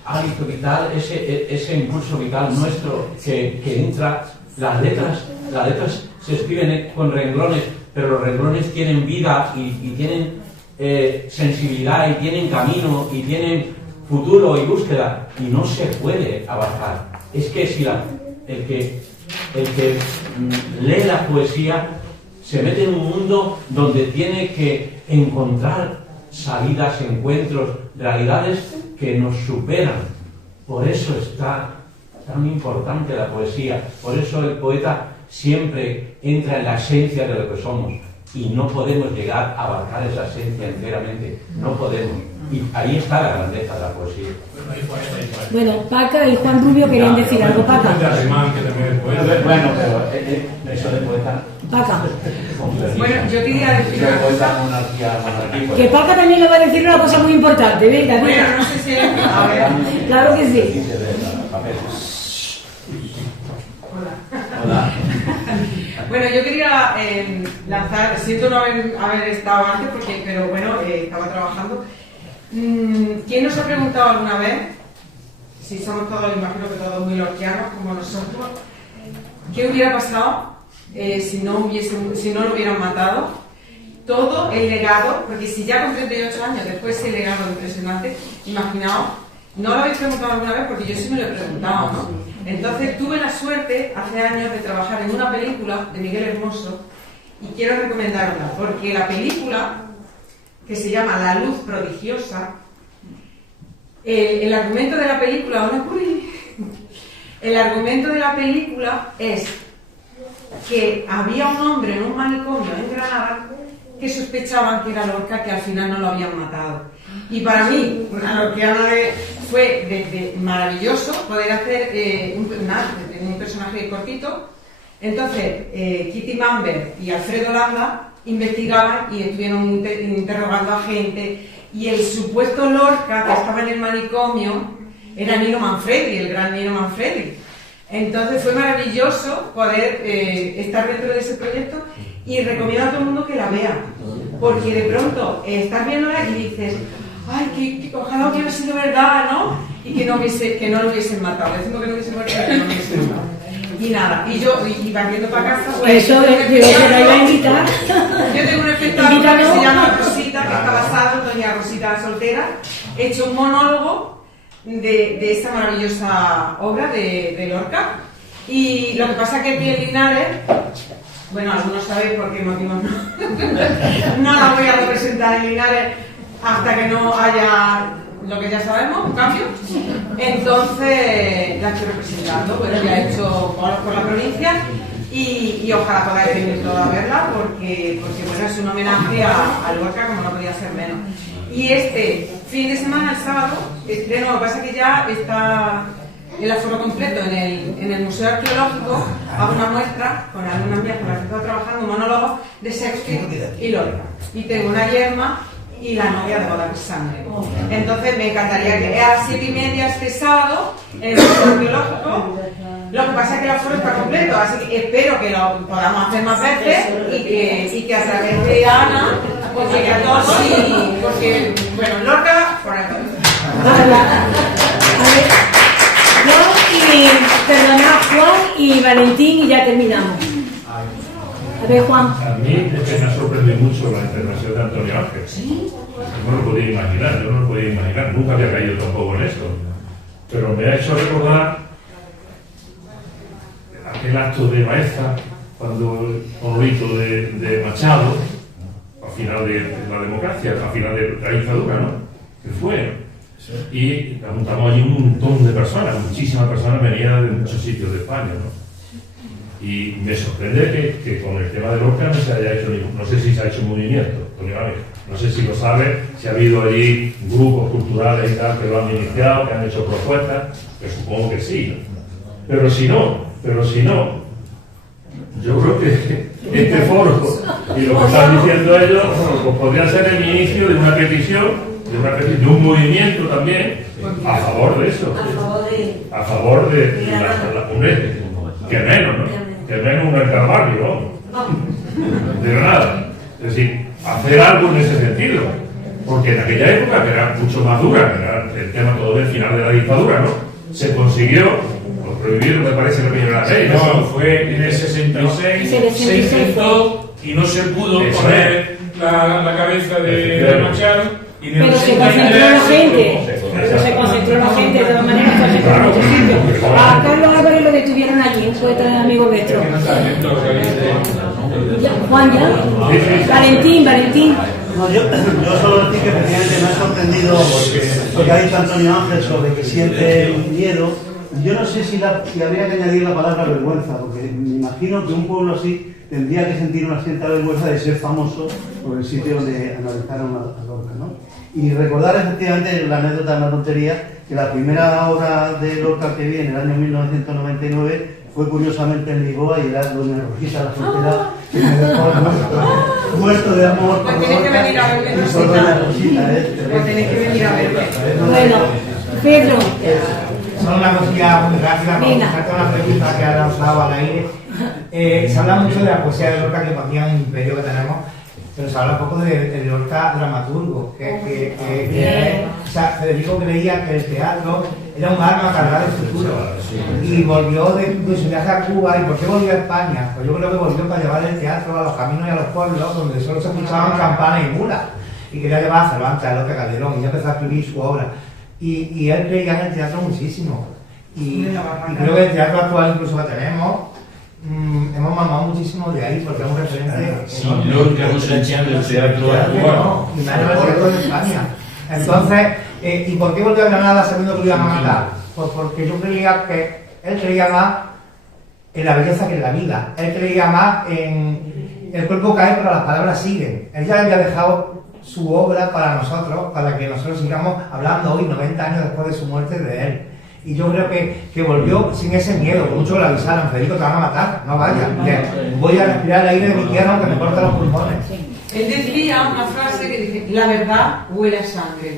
hálito vital, ese impulso vital nuestro que entra. Las letras se escriben con renglones, pero los renglones tienen vida y tienen sensibilidad y tienen camino y tienen futuro y búsqueda, y no se puede avanzar. Es que si el que lee la poesía se mete en un mundo donde tiene que encontrar salidas, encuentros, realidades que nos superan. Por eso está tan importante la poesía, por eso el poeta siempre entra en la esencia de lo que somos, y no podemos llegar a abarcar esa esencia enteramente, no podemos. Y ahí está la grandeza de la poesía. Bueno, Paca y Juan Rubio querían decir algo. Paca. Bueno, pero eso de poeta... Paca. Bueno, yo quería decir una cosa. Que Paca también le va a decir una cosa muy importante. Venga, venga. Bueno, no sé si... A ver. Claro que sí. Hola. Bueno, yo quería lanzar, siento no haber estado antes, pero bueno, estaba trabajando. ¿Quién nos ha preguntado alguna vez, si somos todos, imagino que todos muy lorquianos como nosotros, qué hubiera pasado si no lo hubieran matado? Todo el legado, porque si ya con 38 años después ese legado impresionante, imaginaos, no lo habéis preguntado alguna vez porque yo sí me lo he preguntado, ¿no? Entonces tuve la suerte hace años de trabajar en una película de Miguel Hermoso, y quiero recomendarla porque la película, que se llama La luz prodigiosa, el argumento de la película, el argumento de la película es que había un hombre en un manicomio en Granada que sospechaban que era Lorca, que al final no lo habían matado. Y para mí, una lorquiana fue maravilloso poder hacer un personaje cortito. Entonces, Kitty Mamber y Alfredo Landa investigaban y estuvieron interrogando a gente, y el supuesto Lorca que estaba en el manicomio era Nino Manfredi, el gran Nino Manfredi. Entonces fue maravilloso poder estar dentro de ese proyecto, y recomiendo a todo el mundo que la vea, porque de pronto estás viéndola y dices, ay, que ojalá hubiera sido verdad, ¿no? Y que no lo hubiesen matado. Decimos que no hubiesen muerto, que no lo hubiesen matado. Y nada, y barriendo para casa, pues, eso es, yo te la iba a invitar. Yo tengo un espectáculo que se llama Rosita, que está basada hecho un monólogo de esta maravillosa obra de Lorca. Y lo que pasa es que aquí en Linares, bueno, algunos sabéis por qué motivos no la voy a representar en Linares hasta que no haya lo que ya sabemos, un cambio. Entonces la estoy representando, bueno, ya he hecho por la provincia y ojalá podáis venir todos a verla porque bueno, es un homenaje a Lorca como no podía ser menos. Y este fin de semana, el sábado, de nuevo, pasa que ya está el aforo completo en el Museo Arqueológico. Hago una muestra con algunas mías con las que estoy trabajando, monólogos de Shakespeare y Lorca. Y tengo una yerma y la novia de boda de sangre. Entonces me encantaría que a las 7:30 este sábado en el Museo Arqueológico. Lo que pasa es que el aforo está completo, así que espero que lo podamos hacer más veces y que a través de Ana pues llegue a todos porque, bueno, Lorca forever. Perdonad, Juan y Valentín, y ya terminamos. A ver, Juan. A mí es que me ha sorprendido mucho la intervención de Antonio Ángel. ¿Sí? No lo podía imaginar, yo no lo podía imaginar, nunca había caído tampoco en esto. Pero me ha hecho recordar aquel acto de Baeza, cuando el monolito de Machado, al final de la democracia, al final de la dictadura, ¿no? Que fue. Y apuntamos allí un montón de personas, muchísimas personas venían de muchos sitios de España, ¿no? Y me sorprende que con el tema de Lorca no se haya hecho ningún, no sé si se ha hecho un movimiento, no sé si lo sabe, si ha habido allí grupos culturales y tal que lo han iniciado, que han hecho propuestas, que supongo que sí, pero si no, yo creo que este foro y lo que están diciendo ellos, pues podría ser el inicio de una petición, de un movimiento también a favor de eso, a favor de la que menos, ¿no? Que menos un Carbarrio, ¿no? De Granada. Es decir, hacer algo en ese sentido, porque en aquella época, que era mucho más dura, que era el tema todo del final de la dictadura, ¿no? Se consiguió, lo prohibieron, me parece, la primera ley. No, fue en el 66, se intentó y no se pudo poner la cabeza de Machado. Pero se concentró la gente, de todas maneras, en muchos sitios. A Carlos Álvarez lo detuvieron allí, un poeta de amigo nuestro. Juan, ya. Valentín. No, yo solo decir que efectivamente me ha sorprendido porque ha dicho Antonio Ángel sobre que siente miedo. Yo no sé si habría que añadir la palabra vergüenza, porque me imagino que un pueblo así tendría que sentir una cierta vergüenza de ser famoso por el sitio donde analizaron a Lorca, ¿no? Y recordar efectivamente la anécdota, una tontería, que la primera obra de Lorca que vi en el año 1999 fue curiosamente en Lisboa y era Doña Rosita la soltera, que me dejó muerto de amor por Lorca y por Doña Rosita. Tenéis que venir a verme. Bueno, Pedro. Solo una cosilla muy rápida, para contestarte una pregunta que ha lanzado al aire. Se habla mucho de la poesía de Lorca, que para mí es un imperio que tenemos, pero se habla un poco de Lorca dramaturgo, o sea, Federico creía que el teatro era un arma cargada de futuro, y volvió de su viaje a Cuba. ¿Y por qué volvió a España? Pues yo creo que volvió para llevar el teatro a los caminos y a los pueblos donde solo se escuchaban campanas y mulas, y quería llevar a Cervantes, a Lorca, Calderón, y ya empezó a escribir su obra. Y él creía en el teatro muchísimo, y creo que el teatro actual incluso que tenemos, hemos mamado muchísimo de ahí porque es un referente. Sin Lorca no se entiende el teatro actual. Y menos el teatro de España. Entonces, ¿y por qué volvió a Granada sabiendo que lo iban a matar? Pues porque yo creía que él creía más en la belleza que en la vida. Él creía más en el cuerpo cae pero las palabras siguen. Él ya había dejado su obra para nosotros, para que nosotros sigamos hablando hoy, 90 años después de su muerte, de él. Y yo creo que volvió sin ese miedo, por mucho que le avisaran: Federico, te van a matar, no vayas, voy a respirar el aire de mi tierra aunque me corten los pulmones. Él decía una frase que dice: la verdad huele a sangre.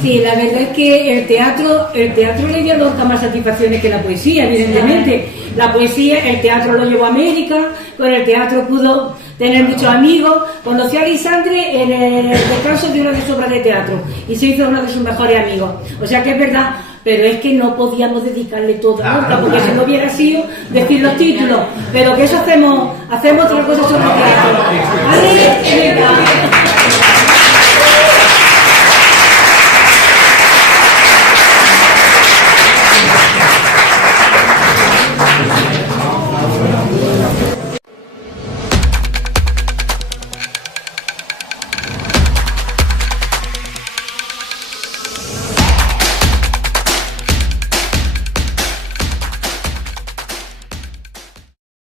Sí, la verdad es que el teatro le dio a Lorca más satisfacciones que la poesía, evidentemente. La poesía, el teatro lo llevó a América, con el teatro pudo tener muchos amigos. Conoció a Lisandre en el descanso de una de sus obras de teatro y se hizo uno de sus mejores amigos. O sea que es verdad, pero es que no podíamos dedicarle todo a Lorca, porque si no hubiera sido decir los títulos. Pero que eso hacemos otra cosa sobre el teatro. ¿Vale?